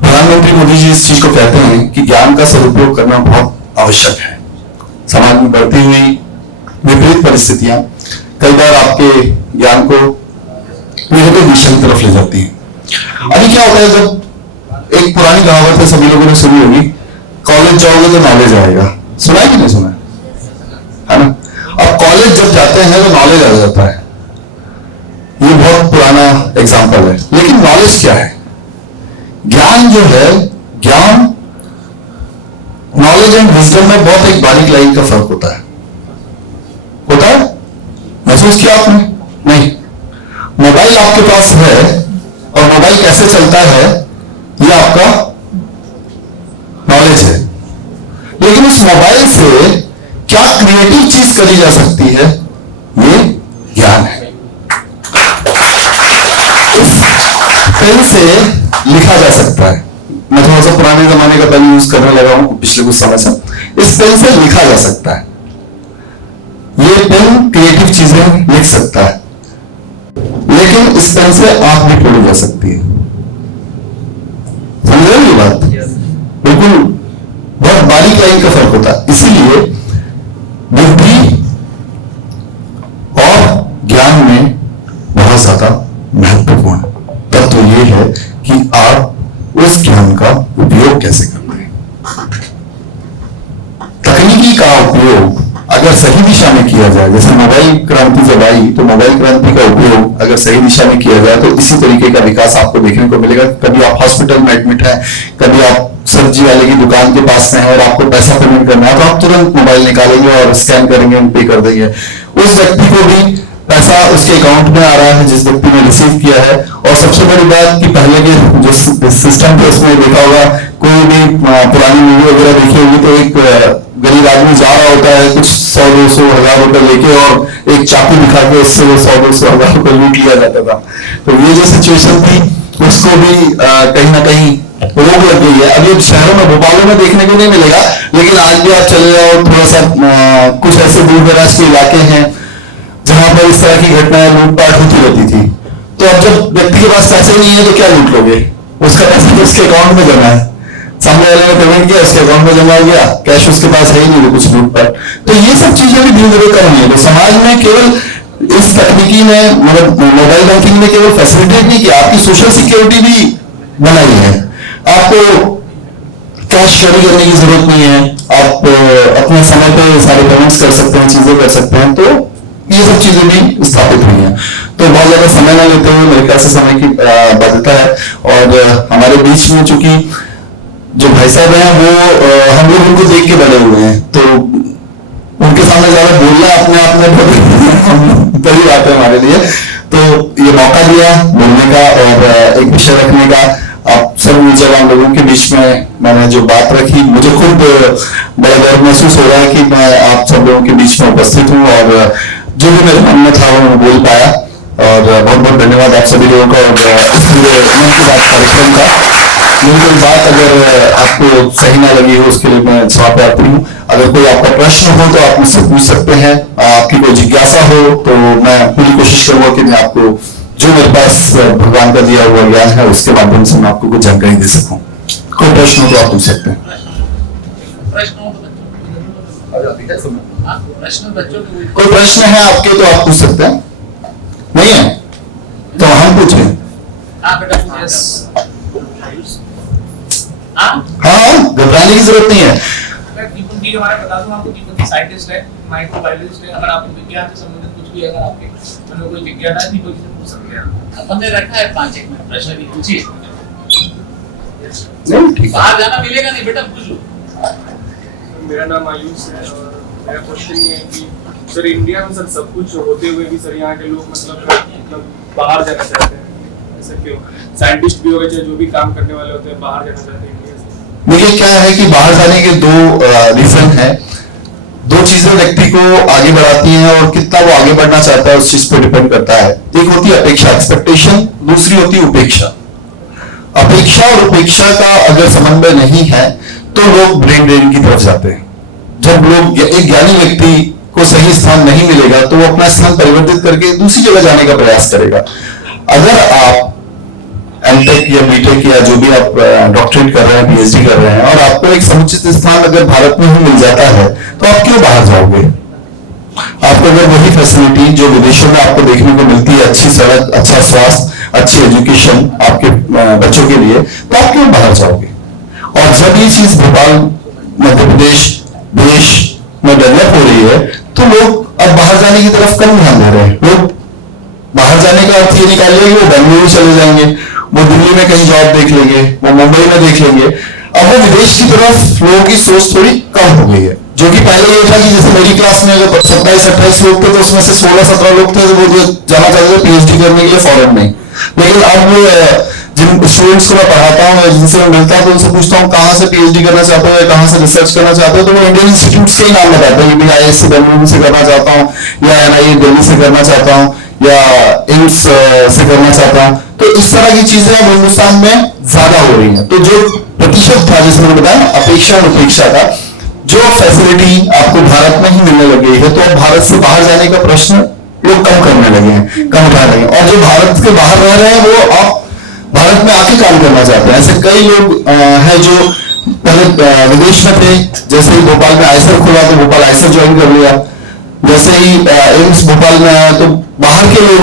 प्रधानमंत्री मोदी जी इस चीज को कहते हैं कि ज्ञान का सदुपयोग करना बहुत आवश्यक है। समाज में बढ़ती हुई विपरीत परिस्थितियां कई बार आपके ज्ञान को नेगेटिव दिशा की तरफ ले जाती हैं। अभी क्या होता है, जब एक पुरानी कहावत है, सभी लोगों ने सुनी होगी, कॉलेज जाओगे तो नॉलेज आएगा। सुना है कि नहीं सुना है ना? अब कॉलेज जब जाते हैं तो नॉलेज आ जाता है। ये बहुत पुराना एग्जाम्पल है। लेकिन नॉलेज क्या है? ज्ञान जो है, ज्ञान, नॉलेज एंड विजडम में बहुत एक बारीक लाइन का फर्क होता है। महसूस किया आपने? नहीं। मोबाइल आपके पास है और मोबाइल कैसे चलता है ये आपका नॉलेज है। लेकिन उस मोबाइल से क्या क्रिएटिव चीज करी जा सकती है ये ज्ञान है। पेन से लिखा जा सकता है। मैं थोड़ा सा पुराने जमाने का पेन यूज करने लगा हूं पिछले कुछ समय से। इस पेन से लिखा जा सकता है। ये पेन क्रिएटिव चीजें लिख सकता है, लेकिन इस पेन से आंख भी खोली जा सकती है। समझ रहे हो ये बात? बिल्कुल बहुत बारीक लाइन का फर्क होता है। इसीलिए बुद्धि और ज्ञान में बहुत ज्यादा महत्वपूर्ण तत्व ये है कि आप उस ज्ञान का उपयोग कैसे करते हैं। तकनीकी का उपयोग अगर सही दिशा में किया जाए, जैसे मोबाइल क्रांति जब आई तो मोबाइल क्रांति का उपयोग अगर सही दिशा में किया जाए तो इसी तरीके का विकास आपको देखने को मिलेगा। कभी आप हॉस्पिटल में एडमिट है, कभी आप सब्जी वाले की दुकान के पास में है और आपको पैसा पेमेंट करना है, तो आप तुरंत मोबाइल निकालेंगे और स्कैन करेंगे, पे कर देंगे। उस व्यक्ति को भी पैसा उसके अकाउंट में आ रहा है जिस व्यक्ति ने रिसीव किया है। और सबसे बड़ी बात कि पहले के जो सिस्टम थे उसमें देखा होगा, कोई भी पुरानी मूवी वगैरह देखी होगी तो एक गरीब आदमी जा रहा होता है कुछ 100, 200, 1000 रुपए लेके और एक चाकू दिखा के उससे 100, 200, 1000 रुपए लूट लिया जाता था। तो ये जो सिचुएशन थी उसको भी कहीं ना कहीं रोक लग गई है। अभी शहरों में, भोपाल में देखने को नहीं मिलेगा, लेकिन आज भी आप चले जाओ थोड़ा सा कुछ ऐसे दूर दराज के इलाके हैं जहां पर इस तरह की घटनाएं लूटपाट होती रहती थी। तो अब जब व्यक्ति के पास पैसे नहीं है तो क्या लूट लोगे? उसका पैसा तो उसके अकाउंट में जमा है, सामने वाले ने पेमेंट किया, उसके अकाउंट में जमा गया, कैश उसके पास है ही नहीं, वो कुछ लूटपाट। तो ये सब चीजें भी धीरे धीरे कम है। तो समाज में केवल इस तकनीकी ने, मतलब मोबाइल बैंकिंग ने केवल फैसिलिटेट नहीं किया, आपकी सोशल सिक्योरिटी भी बनाई है। आपको कैश कैरी करने की जरूरत नहीं है, आप अपने समय पे सारे पेमेंट्स कर सकते हैं, चीजें कर सकते हैं, तो ये सब चीजें भी स्थापित हुई हैं। तो बहुत ज्यादा समय ना लेते हुए, मेरे ख्याल से समय की बाध्यता है, और हमारे बीच में चूंकि जो भाई साहब हैं वो हम लोग उनको देख के बड़े हुए हैं, तो उनके सामने ज्यादा बोलना अपने आप में बड़ी बात है हमारे लिए। तो ये मौका दिया बोलने का और एक विषय रखने का। आप सब जवान लोगों के बीच में मैंने जो बात रखी, मुझे खुद बड़ा गर्व महसूस हो रहा है कि मैं आप सब लोगों के बीच में उपस्थित हूँ, और जो भी मेरे मन में था वो मैं बोल पाया। और बहुत बहुत धन्यवाद आप सभी लोगों का, और इस पूरे मन की बात कार्यक्रम का। मेरी कोई बात अगर आपको सही ना लगी हो, उसके लिए मैं क्षमा प्रार्थी हूँ। अगर कोई आपका प्रश्न हो तो आप मुझसे पूछ सकते हैं, आपकी कोई जिज्ञासा हो तो मैं पूरी कोशिश करूंगा कि मैं आपको जो मेरे पास भगवान का दिया हुआ ज्ञान है उसके माध्यम से मैं आपको कुछ जानकारी दे सकूं। कोई प्रश्न हो तो आप पूछ सकते हैं। कोई प्रश्न है आपके तो आप पूछ सकते हैं, नहीं है तो हम पूछें। हाँ, घबराने की जरूरत नहीं है। दीपक जी हमारा बता दूं आपको, दीपक जी साइंटिस्ट है, माइक्रोबायोलॉजिस्ट है। अगर आपको विज्ञान से संबंधित कुछ भी अगर आपके मन में कोई जिज्ञासा है, दीपक जी से पूछ सकते हैं। अपन ने रखा है 5-1 मिनट प्रश्न भी पूछिए। बाहर जाना मिलेगा नहीं बेटा, पूछ लो। मेरा नाम आयुष है और मेरा क्वेश्चन ये है कि सर इंडिया में सर सब कुछ होते हुए भी सर यहाँ के लोग मतलब बाहर जाना चाहते हैं, ऐसा क्यों? साइंटिस्ट भी हो गए, चाहे जो भी काम करने वाले होते हैं, बाहर जाना चाहते हैं इंडिया से। देखिए क्या है कि बाहर जाने के दो रीजन है। दो चीजें व्यक्ति को आगे बढ़ाती हैं, और कितना वो आगे बढ़ना चाहता है उस चीज पर डिपेंड करता है। एक होती है अपेक्षा, एक्सपेक्टेशन, दूसरी होती है उपेक्षा। अपेक्षा और उपेक्षा का अगर समन्वय नहीं है तो लोग ब्रेन ड्रेन की तरफ जाते हैं। जब लोग, एक ज्ञानी व्यक्ति को सही स्थान नहीं मिलेगा तो वो अपना स्थान परिवर्तित करके दूसरी जगह जाने का प्रयास करेगा। अगर आप एमटेक या बीटेक या जो भी आप डॉक्टरेट कर रहे हैं, पीएचडी कर रहे हैं, और आपको एक समुचित स्थान अगर भारत में ही मिल जाता है तो आप क्यों बाहर जाओगे? आपको अगर वही फैसिलिटी जो विदेशों में आपको देखने को मिलती है, अच्छी सड़क, अच्छा स्वास्थ्य, अच्छी एजुकेशन आपके बच्चों के लिए, तो आप क्यों बाहर जाओगे? और जब ये चीज भोपाल, मध्य प्रदेश, देश में डेवलप हो रही है तो लोग अब बाहर जाने की तरफ कम ध्यान दे रहे हैं। लोग बाहर जाने का अर्थ ये निकालिए कि वो बेंगलुरु चले जाएंगे, वो दिल्ली में कहीं जॉब देख लेंगे, वो मुंबई में देख लेंगे। अब वो विदेश की तरफ लोगों की सोच थोड़ी कम हो गई है। जो कि पहले ये था कि जैसे मेरी क्लास में अगर 27-28 लोग थे तो उसमें से 16-17 लोग थे वो जो जाना चाहते थे पीएचडी करने के लिए फॉरेन में। लेकिन अब जिन स्टूडेंट्स को मैं पढ़ाता हूँ या जिनसे मैं मिलता हूँ तो उनसे पूछता हूँ कहाँ से पीएचडी करना चाहते हो या कहाँ से रिसर्च करना चाहते हो, तो वो इंडियन इंस्टीट्यूट से ही नाम बताते हैं कि मैं आईआईएस से बेंगलुरु से करना चाहता हूँ, या एनआईए दिल्ली से करना चाहता हूँ, या एम्स से करना चाहता हूँ। तो इस तरह की चीजें अब हिंदुस्तान में ज्यादा हो रही है। तो जो प्रतिशत था जिसमें बताया अपेक्षा और उपेक्षा का, जो फैसिलिटी आपको भारत में ही मिलने लगी है, तो अब भारत से बाहर जाने का प्रश्न लोग कम करने लगे हैं, कम उठा रहे हैं। और जो भारत के बाहर रह रहे हैं वो अब भारत में आके काम करना चाहते हैं। ऐसे कई लोग हैं जो पहले विदेश में थे, जैसे ही भोपाल में आईसर खुला तो भोपाल आईसर ज्वाइन कर लिया, जैसे ही एम्स भोपाल में आया तो बाहर के लोग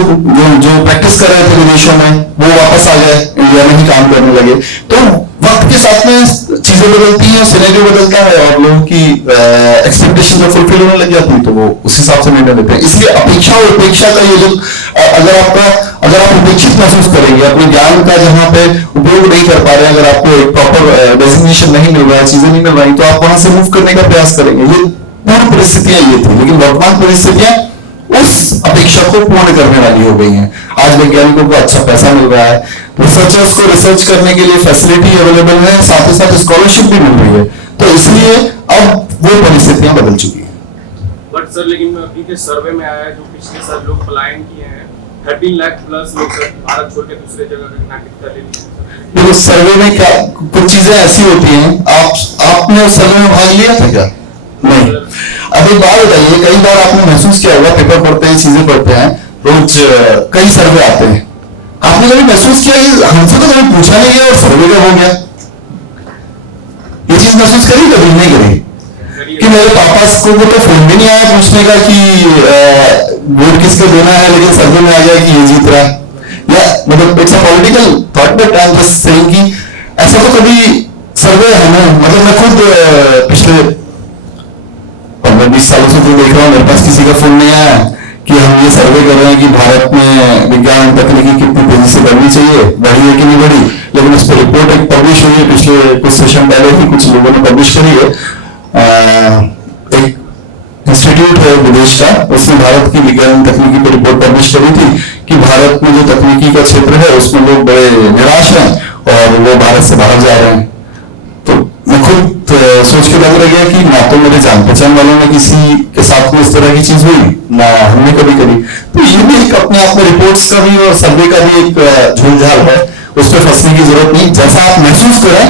जो प्रैक्टिस कर रहे थे विदेशों में वो वापस आ गए, इंडिया में ही काम करने लगे। तो वक्त के साथ में चीजें बदलती हैं, सिनेरियो बदलता है, और लोगों की एक्सपेक्टेशन जब फुलफिल होने लग जाती है तो वो उस हिसाब से निर्णय लेते हैं। इसलिए अपेक्षा और उपेक्षा का ये जो अगर आप उपेक्षित महसूस करेंगे, अपने ज्ञान का जहां पे उपयोग नहीं कर पा रहे हैं, अगर आपको एक प्रॉपर डेजिग्नेशन नहीं मिल रहा है, चीजें नहीं मिल रही, तो आप वहां से मूव करने का प्रयास करेंगे। ये पूर्व परिस्थितियां ये थी, लेकिन वर्तमान परिस्थितियां उस अपेक्षा को पूर्ण करने वाली हो गई हैं। आज वैज्ञानिकों को अच्छा पैसा मिल रहा है, रिसर्चर्स को रिसर्च करने के लिए फैसिलिटी अवेलेबल है, साथ ही साथ स्कॉलरशिप भी मिल रही है। तो इसलिए अब वो परिस्थितियां बदल चुकी हैं। बट सर लेकिन अभी के सर्वे में आया है जो पिछले साल लोग पलायन किए हैं, 13 लाख प्लस लोग सर भारत छोड़ के दूसरे जगह नागरिकता ले ली। देखो सर्वे में क्या कुछ चीजें ऐसी होती हैं, आपने उस सर्वे में भाग लिया था क्या? नहीं। अब एक बात बताइए, कई बार आपने महसूस किया होगा, पेपर पढ़ते हैं, चीजें पढ़ते हैं, रोज कई सर्वे आते हैं, आपने कभी महसूस किया कि हमसे तो कभी पूछा नहीं गया और सर्वे कब हो गया? ये चीज महसूस करी कभी? नहीं करी। कि मेरे पापा को तो फोन भी नहीं आया पूछने का कि वोट किसको देना है, लेकिन सर्वे में आ गया कि ये जीत रहा है, या मतलब it's a political thought, but I am just saying कि ऐसा तो कभी सर्वे है ना। मतलब मैं खुद पिछले मैं 20 सालों से तो देख रहा हूँ, मेरे पास किसी का फोन नहीं आया कि हम ये सर्वे कर रहे हैं कि भारत में विज्ञान और तकनीकी कितनी तेजी से बढ़नी चाहिए, बढ़ी है कि नहीं बढ़ी। लेकिन उस पर रिपोर्ट एक पब्लिश हुई है पिछले कुछ सेशन पहले ही, कुछ लोगों ने पब्लिश करी है। एक इंस्टीट्यूट है विदेश का, उसने भारत की विज्ञान तकनीकी पर रिपोर्ट पब्लिश करी थी कि भारत में जो तकनीकी का क्षेत्र है उसमें लोग बड़े निराश हैं और वो भारत से बाहर जा रहे हैं। तो मैं खुद सोच के लग रह गया कि ना तो मेरे जान पहचान वालों ने किसी के साथ में इस तरह की चीज हुई, ना हमने कभी करी। तो ये भी एक अपने आप में रिपोर्ट्स का भी और सर्वे का भी एक झूलझाल है, उस पर फंसने की जरूरत नहीं। जैसा आप महसूस करें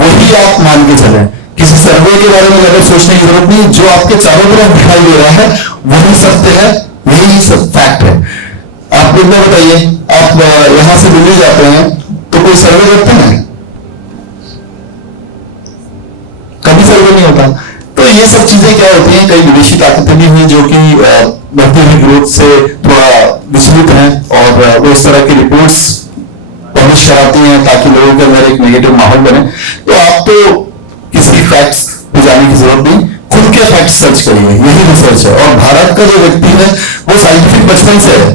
वही आप मान के चलें, किसी सर्वे के बारे में ज्यादा सोचने की जरूरत नहीं। जो आपके चारों तरफ दिखाई दे रहा है वही सत्य है, यही सब फैक्ट है। आप एक बार बताइए, आप यहां से दिल्ली जाते हैं तो कोई सर्वे करते हैं? कभी सर्वे नहीं होता। तो ये सब चीजें क्या होती हैं, कई विदेशी ताकतें भी हुई जो कि बढ़ती हुई ग्रोथ से थोड़ा विचलित हैं और वो इस तरह की रिपोर्ट्स पब्लिश कराती हैं ताकि लोगों के अंदर एक नेगेटिव माहौल बने। तो आप तो किसी फैक्ट्स पे जाने की जरूरत नहीं, खुद के फैक्ट्स सर्च करिए, यही रिसर्च है। और भारत का जो व्यक्ति है वो साइंटिफिक बचपन से है,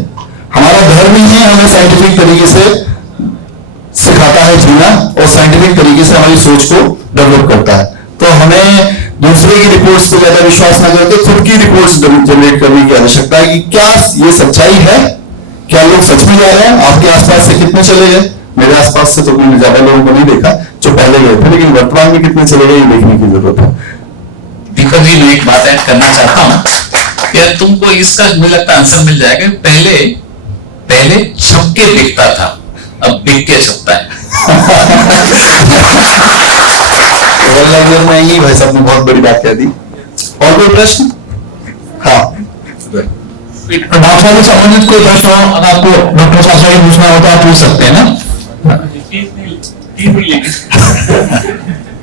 हमारा धर्म ही हमें साइंटिफिक तरीके से सिखाता है जीना और साइंटिफिक तरीके से हमारी सोच को डेवलप करता है। तो हमें दूसरे की रिपोर्ट्स पर ज्यादा विश्वास न करके खुद की रिपोर्ट्स जनरेट करने की आवश्यकता है कि क्या ये सच्चाई है, क्या लोग सच में जा रहे हैं। आपके आसपास से कितने चले गए? मेरे आसपास से तो मैंने ज्यादा लोगों को नहीं देखा जो पहले गए थे, लेकिन वर्तमान में कितने चले गए ये देखने की जरूरत है। दीपक जी, मैं एक बात ऐड करना चाहता हूँ, यार तुमको इसका मुझे लगता आंसर मिल जाएगा। पहले छप के बिकता था, अब बिक के छपता है। नहीं भाई साहब ने बहुत बड़ी बात कह दी। और कोई प्रश्न? हाँ, प्रभावशाली से संबंधित कोई प्रश्न हो, अगर आपको डॉक्टर साहब से पूछना हो तो आप पूछ सकते हैं ना।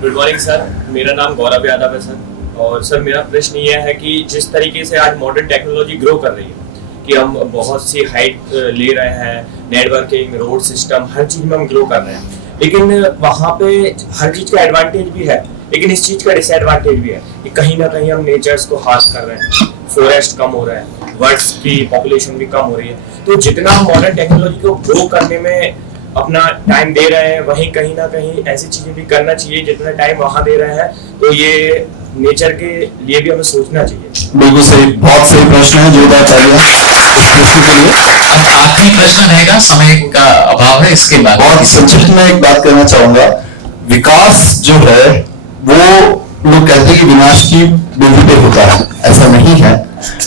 गुड मॉर्निंग सर, मेरा नाम गौरव यादव है सर। और सर मेरा प्रश्न ये है कि जिस तरीके से आज मॉडर्न टेक्नोलॉजी ग्रो कर रही है कि हम बहुत सी हाइट ले रहे हैं, नेटवर्किंग, रोड सिस्टम, हर चीज में हम ग्रो कर रहे हैं, लेकिन वहाँ पे हर चीज का एडवांटेज भी है लेकिन इस चीज का डिसएडवांटेज भी है कि कहीं ना कहीं हम नेचर्स को हार्श कर रहे हैं, फॉरेस्ट कम हो रहा है, बर्ड्स की पॉपुलेशन भी कम हो रही है। तो जितना हम मॉडर्न टेक्नोलॉजी को ग्रो करने में अपना टाइम दे रहे हैं वहीं कहीं ना कहीं ऐसी चीजें भी करना चाहिए जितना टाइम वहां दे रहे हैं। तो ये नेचर के लिए भी हमें सोचना चाहिए। बिल्कुल सही, बहुत सही प्रश्न है, जोरदार तालियां इस प्रश्न के लिए। अब आखिरी प्रश्न रहेगा, समय का अभाव है, इसके बाद बहुत संक्षिप्त में एक बात कहना चाहूंगा। विकास जो है वो लोग कहते हैं कि विनाश की बिंदु पे होता है, ऐसा नहीं है।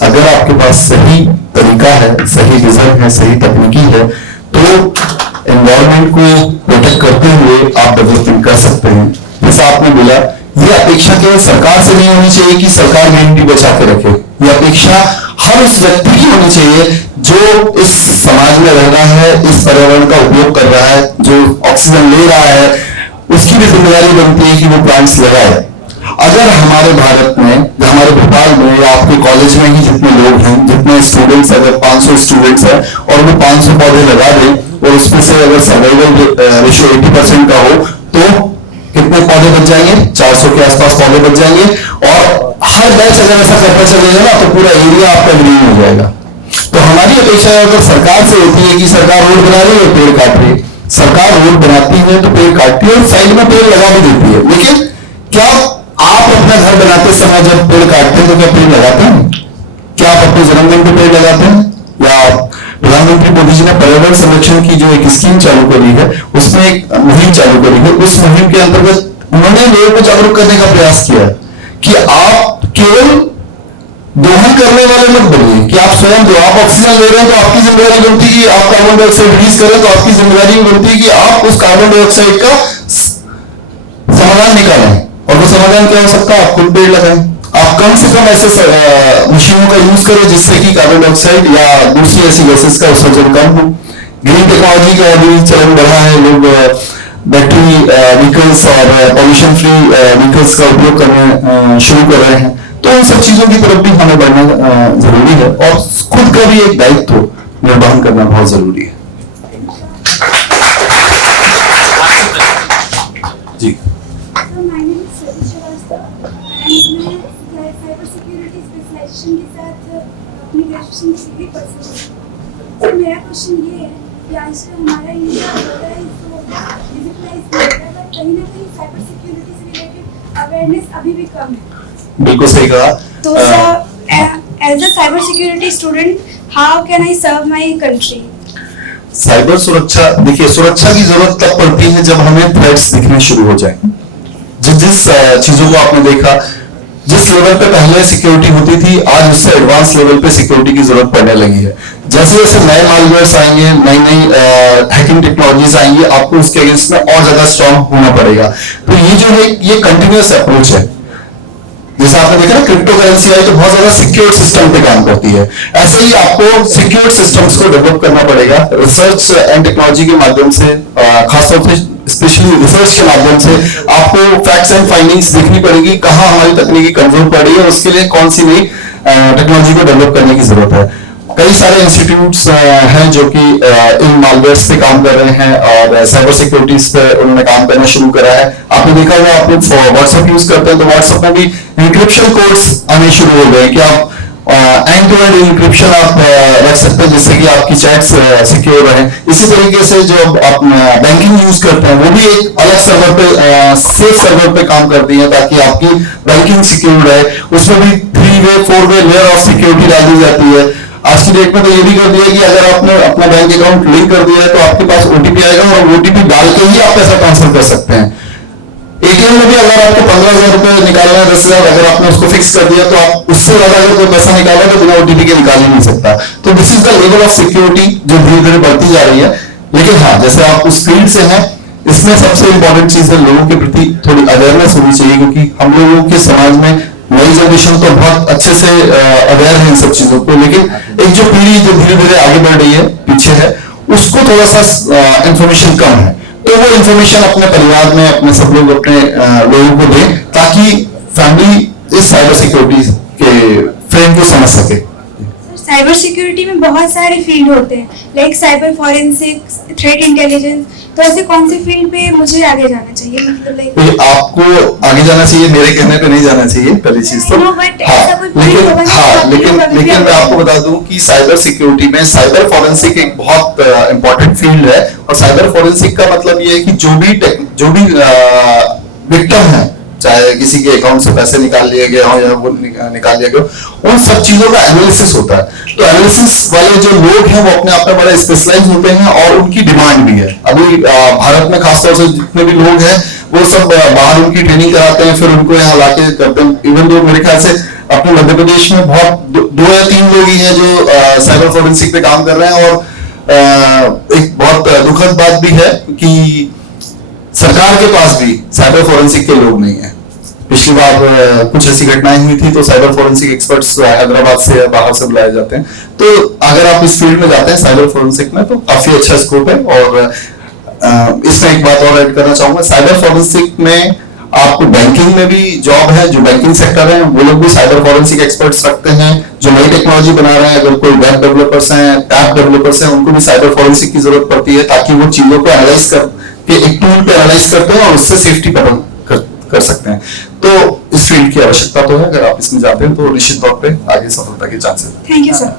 अगर आपके पास सही तरीका है, सही विजन है, सही तकनीकी है तो एनवायरमेंट को प्रोटेक्ट करते हुए आप डेवलपमेंट कर सकते हैं। जैसा आपने बोला, ये अपेक्षा केवल सरकार से नहीं होनी चाहिए कि सरकार ग्रीन टी बचा के रखे, ये अपेक्षा हर उस व्यक्ति की होनी चाहिए जो इस समाज में रह रहा है, इस पर्यावरण का उपयोग कर रहा है, जो ऑक्सीजन ले रहा है, उसकी भी जिम्मेदारी बनती है कि वो प्लांट्स लगाए। अगर हमारे भारत में, हमारे भोपाल में या आपके कॉलेज में ही जितने लोग हैं, जितने स्टूडेंट्स, अगर 500 स्टूडेंट्स हैं और वो 500 पौधे लगा दें और उसमें से अगर सर्वाइवल रेशियो 80% का हो तो कितने पौधे बच जाएंगे? 400 के आसपास पौधे बच जाएंगे। और हर बैच अगर ऐसा करता चलेगा ना तो पूरा एरिया आपका ग्रीन हो जाएगा। तो हमारी अपेक्षा अगर सरकार से होती है कि सरकार रोड बना रही है, पेड़ काट रही है, सरकार रोड बनाती है तो पेड़ काटती है और साइड में पेड़ लगा भी देती है। लेकिन क्या आप अपना घर बनाते समय जब पेड़ काटते हैं तो क्या पेड़ लगाते हैं? क्या आप अपने जन्मदिन पर पेड़ लगाते हैं? या प्रधानमंत्री मोदी जी ने पर्यावरण संरक्षण की जो एक स्कीम चालू करी है, उसमें एक मुहिम चालू करी है, उस मुहिम के अंतर्गत उन्होंने लोगों को जागरूक करने का प्रयास किया कि आप केवल दोहन करने वाले मत बनिए, कि आप स्वयं जो आप ऑक्सीजन ले रहे हैं तो आपकी जिम्मेदारी बनती है कि आप कार्बन डाइऑक्साइड रिलीज करें, तो आपकी जिम्मेदारी बनती है कि आप उस कार्बन डाइऑक्साइड का समाधान निकालें। और वो समाधान क्या हो सकता है? आप खुद पेड़ लगाएं। आप कम से कम ऐसे मशीनों का यूज करें जिससे कि कार्बन डाइऑक्साइड या दूसरी ऐसी गैसेस का उत्सर्जन कम हो। ग्रीन टेक्नोलॉजी का अभी चलन बढ़ा है, लोग बैटरी व्हीकल्स और पॉल्यूशन फ्री व्हीकल्स का उपयोग करना शुरू कर रहे हैं। तो उन सब चीजों की तरफ भी हमें बढ़ना जरूरी है और खुद का भी एक दायित्व निर्वहन करना बहुत जरूरी है। जी, So my name is Sriti Shrivastava and मैं cyber security question is really personal. Sir मेरा क्वेश्चन ये है कि आजकल हमारा इंडिया होता है इसको डिजिटलाइज किया है, बट कहीं ना कहीं साइबर सिक्योरिटी से रिलेटेड अवेयरनेस अभी भी कम है। बिल्कुल सही कहा। तो sir as a cyber security student how can I serve my country? Cyber सुरक्षा, देखिए सुरक्षा की जरूरत तब पड़ती है जब हमें थ्रेट्स दिखने शुरू हो जाए। जिस चीजों को आपने देखा, जिस लेवल पे पहले सिक्योरिटी होती थी, आज उससे एडवांस लेवल पे सिक्योरिटी की जरूरत पड़ने लगी है। जैसे जैसे नए मालवेयर्स आएंगे, नई नई हैकिंग टेक्नोलॉजीज आएंगी, आपको उसके अगेंस्ट में और ज्यादा स्ट्रांग होना पड़ेगा। तो ये जो है ये कंटिन्यूअस अप्रोच है। जैसे आपने देखा ना क्रिप्टो करेंसी आई तो बहुत ज्यादा सिक्योर सिस्टम पे काम करती है, ऐसे ही आपको सिक्योर सिस्टम्स को डेवलप करना पड़ेगा रिसर्च एंड टेक्नोलॉजी के माध्यम से, खासतौर पे स्पेशली रिसर्च के माध्यम से आपको फैक्ट्स एंड फाइंडिंग्स देखनी पड़ेगी, कहाँ हमारी तकनीकी कमजोर पड़ रही है, उसके लिए कौन सी नई टेक्नोलॉजी को डेवलप करने की जरूरत है। कई सारे इंस्टीट्यूट्स हैं जो कि इन मालवेयर्स पे काम कर रहे हैं और साइबर सिक्योरिटीज पे उन्होंने काम करना शुरू करा है। आपने देखा होगा, आप लोग व्हाट्सएप यूज करते हैं तो व्हाट्सएप में भी इंक्रिप्शन कोड्स आने शुरू हो गए कि आप एंड टू एंड इंक्रिप्शन आप रख सकते हैं जिससे कि आपकी चैट्स सिक्योर रहे। इसी तरीके से जो आप बैंकिंग यूज करते हैं वो भी एक अलग सर्वर पे, सेफ सर्वर पे काम करती है ताकि आपकी बैंकिंग सिक्योर रहे। उसमें भी 3-वे 4-वे लेयर ऑफ सिक्योरिटी डाल दी जाती है। आज की डेट में तो ये भी कर दिया कि अगर आपने अपना बैंक अकाउंट लिंक कर दिया है तो आपके पास ओटीपी आएगा और ओटीपी डाल के ही आप पैसा ट्रांसफर कर सकते हैं। एटीएम में भी अगर आपको 15,000 रुपए निकालना है, 10,000, अगर आपने उसको फिक्स कर दिया तो आप उससे ज्यादा अगर कोई पैसा निकाला तो बिना ओटीपी के निकाल ही नहीं सकता। तो this is the level of security जो धीरे धीरे बढ़ती जा रही है। लेकिन हाँ, जैसे आप उस फील्ड से हैं, इसमें सबसे इंपॉर्टेंट चीज है लोगों के प्रति थोड़ी अवेयरनेस होनी चाहिए, क्योंकि हम लोगों के समाज में नई जनरेशन तो बहुत अच्छे से अवेयर है इन सब चीजों को, लेकिन एक जो पीढ़ी जो धीरे धीरे आगे बढ़ रही है, पीछे है, उसको थोड़ा सा इंफॉर्मेशन कम है। तो वो इंफॉर्मेशन अपने परिवार में अपने सब लोग अपने लोगों को दें ताकि फैमिली इस साइबर सिक्योरिटी के फ्रेम को समझ सके। साइबर सिक्योरिटी में बहुत सारे फील्ड होते हैं, like cyber forensics, threat intelligence, तो ऐसे कौन से फील्ड पे मुझे आगे जाना चाहिए? मतलब लाइक आपको आगे जाना चाहिए, मेरे कहने पे नहीं जाना चाहिए पहली चीज तो। लेकिन मैं आपको बता दूं कि साइबर सिक्योरिटी में साइबर फॉरेंसिक एक बहुत इंपॉर्टेंट फील्ड है। और साइबर फॉरेंसिक का मतलब ये है कि जो भी विक्टिम है, चाहे किसी के अकाउंट से पैसे निकाल लिए गए हो या वो निकाल लिया गया, उन सब चीजों का एनालिसिस होता है। तो एनालिसिस वाले जो लोग हैं वो अपने आप में बड़े स्पेशलाइज होते हैं और उनकी डिमांड भी है। अभी भारत में खासतौर से जितने भी लोग हैं वो सब बाहर उनकी ट्रेनिंग कराते हैं, फिर उनको यहाँ लाके करते हैं। इवन दो मेरे ख्याल से अपने मध्य प्रदेश में बहुत 2 या 3 लोग ही हैं जो साइबर फॉरेंसिक पे काम कर रहे हैं। और एक बहुत दुखद बात भी है कि सरकार के पास भी साइबर फॉरेंसिक के लोग नहीं है। पिछली बार कुछ ऐसी घटनाएं हुई थी तो साइबर फॉरेंसिक एक्सपर्ट्स हैदराबाद से या बाहर से बुलाए जाते हैं। तो अगर आप इस फील्ड में जाते हैं साइबर फॉरेंसिक में तो काफी अच्छा स्कोप है। और इसमें एक बात और ऐड करना चाहूंगा, साइबर फॉरेंसिक में आपको बैंकिंग में भी जॉब है, जो बैंकिंग सेक्टर है वो लोग भी साइबर फॉरेंसिक एक्सपर्ट्स रखते हैं। जो नई टेक्नोलॉजी बना रहे हैं, अगर कोई वेब डेवलपर्स हैं, ऐप डेवलपर्स हैं, उनको भी साइबर फॉरेंसिक की जरूरत पड़ती है ताकि वो चीजों को एनालाइज करके एक टूल पे एनालाइज करते हैं और उससे सेफ्टी पता कर सकते हैं। तो इस फील्ड की आवश्यकता तो है, अगर आप इसमें जाते हैं तो निश्चित तौर पे आगे सफलता के चांसेस हैं। Thank you sir.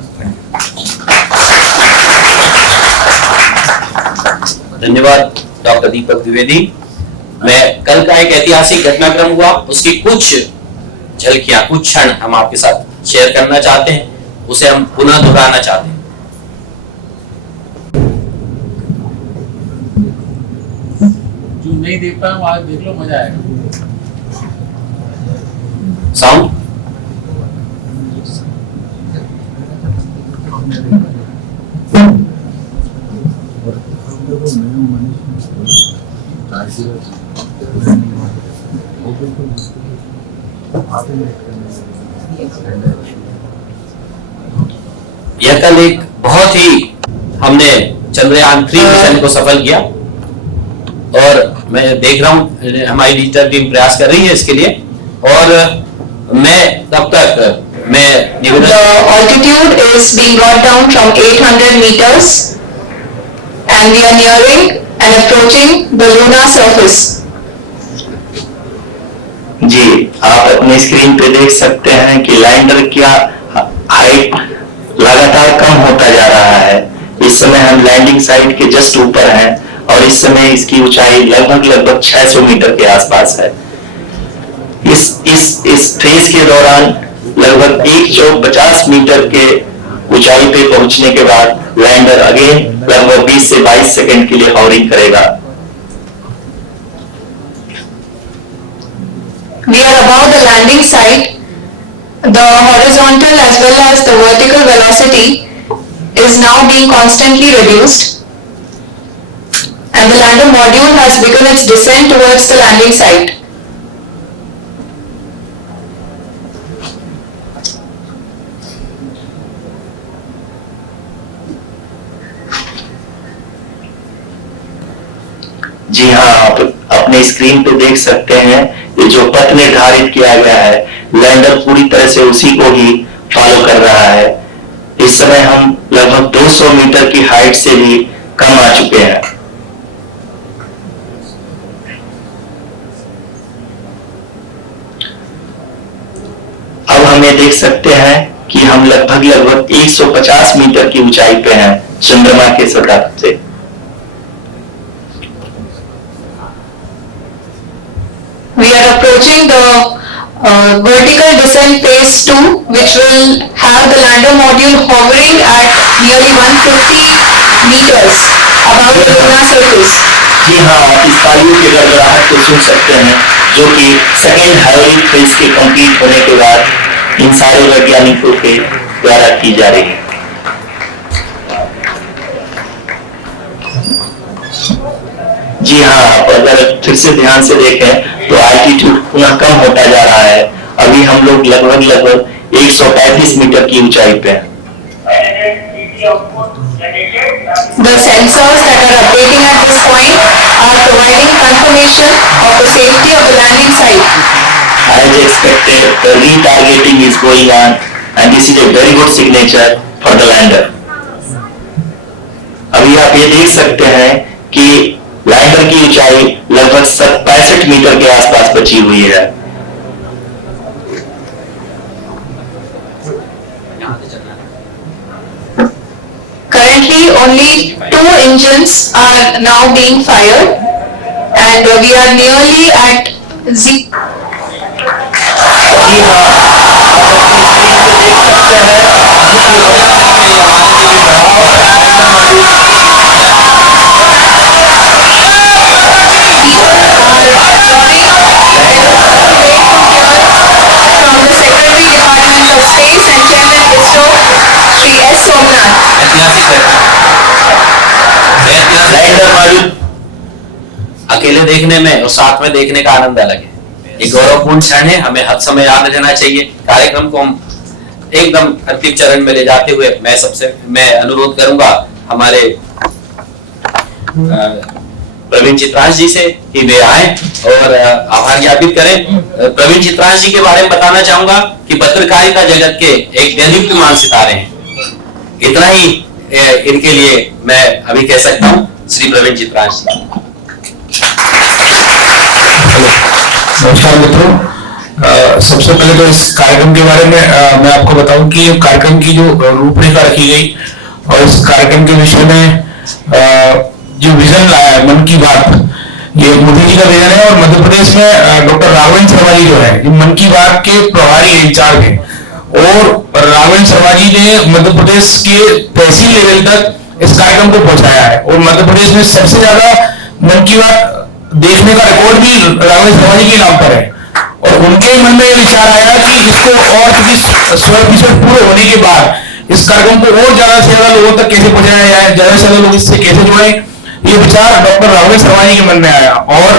धन्यवाद डॉक्टर दीपक द्विवेदी। मैं कल का एक ऐतिहासिक घटनाक्रम हुआ, उसकी कुछ झलकियां, कुछ क्षण हम आपके साथ शेयर करना चाहते हैं, उसे हम पुनः दोहराना चाहते हैं। जो नहीं देख पाए वो आज देख लो, मजा आएगा। साउंड यह कल एक बहुत ही हमने चंद्रयान 3 मिशन को सफल किया और मैं देख रहा हूं हमारी डिजिटल टीम प्रयास कर रही है इसके लिए। और मैं तब तक मैं निवेदन, The altitude is being brought down from 800 meters and we are nearing and approaching the lunar surface. जी, आप अपनी स्क्रीन पे देख सकते हैं कि लैंडर क्या हाइट लगातार कम होता जा रहा है। इस समय हम लैंडिंग साइट के जस्ट ऊपर हैं और इस समय इसकी ऊंचाई लगभग 600 मीटर के आसपास है। इस फेज के दौरान लगभग 150 मीटर के ऊंचाई पे पहुंचने के बाद लैंडर अगेन लगभग 20 से 22 सेकंड के लिए हॉवरिंग करेगा। We are above the landing site. The horizontal as well as the vertical velocity is now being constantly reduced, and the lander module has begun its descent towards the landing site. जी हाँ, आप अपने screen पे देख सकते हैं ये जो पथ निर्धारित किया गया है, लैंडर पूरी तरह से उसी को ही फॉलो कर रहा है। इस समय हम लगभग 200 मीटर की हाइट से भी कम आ चुके हैं। अब हमें देख सकते हैं कि हम लगभग 150 मीटर की ऊंचाई पे हैं चंद्रमा के सतह से। We are approaching the vertical descent phase 2, which will have the lander module hovering at nearly 150 meters above the lunar surface. जी हाँ, आप इस तालियों की गड़गड़ाहट को सुन सकते हैं जो कि सेकेंड हाइब्रिड फेज के कंप्लीट होने के बाद इन सारे वैज्ञानिकों के द्वारा की जा रही है। जी हाँ, आप अगर फिर से ध्यान से देखें तो एल्टीट्यूड पुनः कम होता जा रहा है। अभी हम लोग लगभग 135 मीटर की ऊंचाई पे हैं। The sensors that are updating at this point are providing confirmation of the safety of the landing site. As expected, the retargeting is going on and this is a very good signature for the lander. अभी आप ये देख सकते हैं कि lander की ऊंचाई लगभग 65 मीटर के आसपास बची हुई है। Currently, only 2 engines are now being fired, and we are nearly at zero. जी हाँ, आप अपनी स्क्रीन पे देख सकते From the Secretary Department of Space and Chairman ISRO, Shri S. Somnath. Lander module अकेले देखने में और साथ में देखने का आनंद अलग है। ये गौरवपूर्ण क्षण है, हमें हर समय याद रखना चाहिए। कार्यक्रम को हम एकदम अंतिम चरण में ले जाते हुए मैं अनुरोध करूंगा हमारे प्रवीण चित्रांश जी से कि वे आए और आभार ज्ञापित करें। प्रवीण चित्रांश जी के बारे में बताना चाहूंगा कि पत्रकारिता जगत के एक दैदीप्यमान सितारे हैं। इतना ही इनके लिए मैं अभी कह सकता हूं। श्री प्रवीण चित्रांश जी। नमस्कार मित्रों, सबसे पहले तो इस कार्यक्रम के बारे में मैं आपको बताऊं कि कार्यक्रम की जो रूपरेखा रखी गई और इस कार्यक्रम के विषय में जो विजन लाया है मन की बात, ये मोदी जी का विजन है। और मध्य प्रदेश में डॉक्टर राघवेंद्र शर्मा जी जो है ये मन की बात के प्रभारी इंचार्ज हैं और राघवेंद्र शर्मा जी ने मध्य प्रदेश के तहसील लेवल तक इस कार्यक्रम को पहुंचाया है और मध्य प्रदेश में सबसे ज्यादा मन की बात देखने का रिकॉर्ड भी राघवेंद्र शर्मा जी के नाम पर है। और उनके मन में ये विचार आया कि इसको और 100% पूरे होने के बाद इस कार्यक्रम को और ज्यादा से ज्यादा लोगों तक कैसे पहुंचाया जाए, ज्यादा से ज्यादा लोग इससे कैसे जुड़े, ये विचार डॉक्टर राघवेंद्र शर्मा जी के मन में आया। और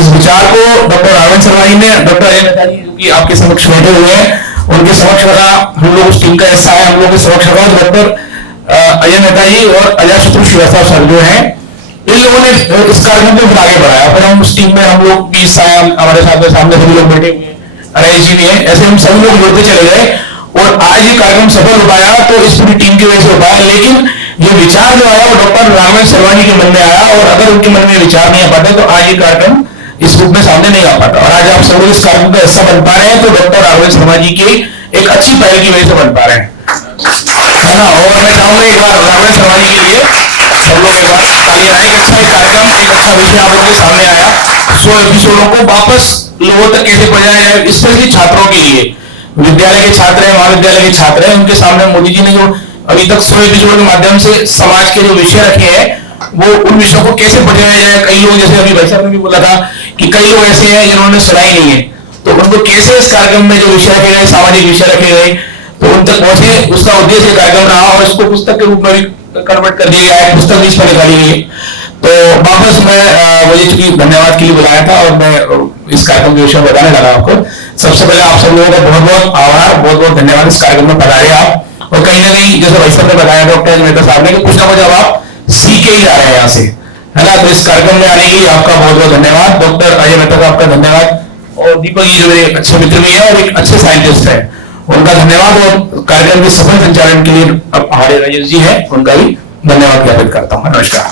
इस विचार को डॉक्टर राघवेंद्र शर्मा जी ने डॉक्टर अजय मेहता जी जो कि आपके समक्ष बैठे हुए हैं उनके समक्ष रखा। हम लोग उस टीम का हिस्सा है, हम लोग के समक्ष रखा डॉक्टर अजय मेहता जी और अजय शत्रु श्रीवास्तव सर जो है, इन लोगों ने इस कार्यक्रम को फिर आगे बढ़ाया। फिर हम उस टीम में हम लोग भी हिस्सा है, हमारे साथ सामने सभी लोग बैठे हुए हैं, अरेश जी भी हैं, ऐसे हम सभी लोग जुड़ते चले गए और आज ये कार्यक्रम सफल हो पाया तो इस पूरी टीम की वजह से हो पाया। लेकिन ये विचार जो आया वो डॉक्टर राघवेंद्र शर्मा जी के मन में आया और अगर उनके मन में विचार नहीं आ पाते तो आज ये कार्यक्रम इस रूप में सामने नहीं आ पाता। और आज आप सब लोग इस कार्यक्रम का हिस्सा बन पा रहे हैं तो डॉक्टर राघवेंद्र शर्मा जी की एक अच्छी पहल की वजह से बन पा रहे हैं। है ना। और मैं चाहूंगा एक बार रावण शर्मा जी के लिए सब लोग एक बार तालियां बजाएं। एक अच्छा कार्यक्रम, एक अच्छा विषय आप लोगों के सामने आया। 100 एपिसोडों को वापस लोगों तक कैसे पहुंचाया जाए, स्पेशली छात्रों के लिए, विद्यालय के छात्र हैं, महाविद्यालय के छात्र हैं, उनके सामने मोदी जी ने जो अभी तक 100 एपिसोड के माध्यम से समाज के जो विषय रखे हैं वो उन विषयों को कैसे पढ़ाया जाए। कई लोग, जैसे अभी भाई साहब ने भी बोला था कि कई लोग ऐसे हैं जिन्होंने सुनाई नहीं है, तो उनको कैसे इस कार्यक्रम में जो विषय रखे गए, सामाजिक विषय रखे गए, तो उन तक पहुंचे, उसका उद्देश्य कार्यक्रम रहा और इसको पुस्तक के रूप में भी कन्वर्ट कर दिया गया है, पुस्तक भी इस पर निकाली गई है। तो वापस मैं मुझे चूंकि धन्यवाद के लिए बुलाया था और मैं इस कार्यक्रम के विषय में बताने लगा आपको। सबसे पहले आप सब लोगों का बहुत बहुत आभार, बहुत बहुत धन्यवाद इस कार्यक्रम में पधारे आप। और कहीं ना कहीं जैसे भाई साहब ने बताया, डॉक्टर मेहता साहब ने, कि कुछ ना कुछ अब आप सीख के ही जा रहे हैं यहाँ से, है ना। तो इस कार्यक्रम में आने के लिए आपका बहुत बहुत धन्यवाद। डॉक्टर अजय मेहता साहब का धन्यवाद, और दीपक जी जो मेरे अच्छे मित्र भी है और एक अच्छे साइंटिस्ट है, उनका धन्यवाद। और कार्यक्रम के सफल संचालन के लिए अब हमारे राजेश जी है, उनका भी धन्यवाद ज्ञापित करता हूँ। नमस्कार।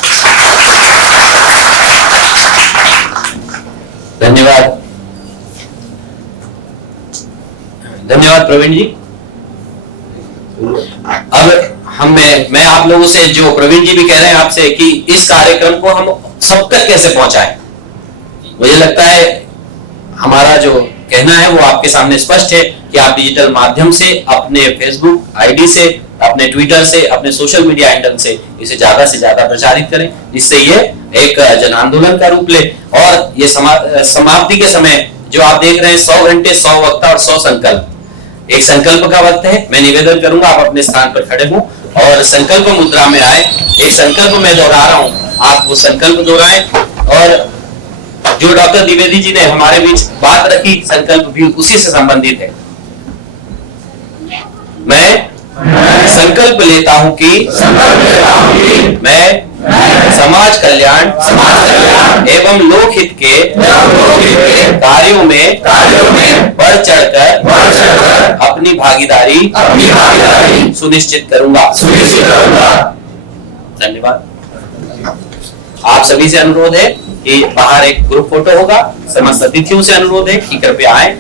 धन्यवाद, धन्यवाद प्रवीण जी। अब मैं आप लोगों से, जो प्रवीण जी भी कह रहे हैं आपसे, कि इस कार्यक्रम को हम सब तक कैसे पहुंचाएं। मुझे लगता है हमारा जो कहना है वो आपके सामने स्पष्ट है कि आप डिजिटल माध्यम से, अपने फेसबुक आईडी से, अपने ट्विटर से, अपने सोशल मीडिया हैंडल से इसे ज्यादा से ज्यादा प्रचारित करें, जिससे ये एक जन आंदोलन का रूप ले। और ये समाप्ति के समय जो आप देख रहे हैं, 100 घंटे 100 वक्ता और 100 संकल्प, एक संकल्प का वक्त है। मैं निवेदन करूंगा आप अपने स्थान पर खड़े हो और संकल्प मुद्रा में आए। एक संकल्प मैं दोहरा रहा हूं, आप वो संकल्प दोहराएं। और जो डॉक्टर द्विवेदी जी ने हमारे बीच बात रखी, संकल्प भी उसी से संबंधित है। मैं संकल्प लेता हूं कि मैं समाज कल्याण एवं लोकहित के कार्यों में बढ़ चढ़कर अपनी भागीदारी सुनिश्चित करूंगा। धन्यवाद। आप सभी से अनुरोध है कि बाहर एक ग्रुप फोटो होगा, समस्त अतिथियों से अनुरोध है कि कृपया आए।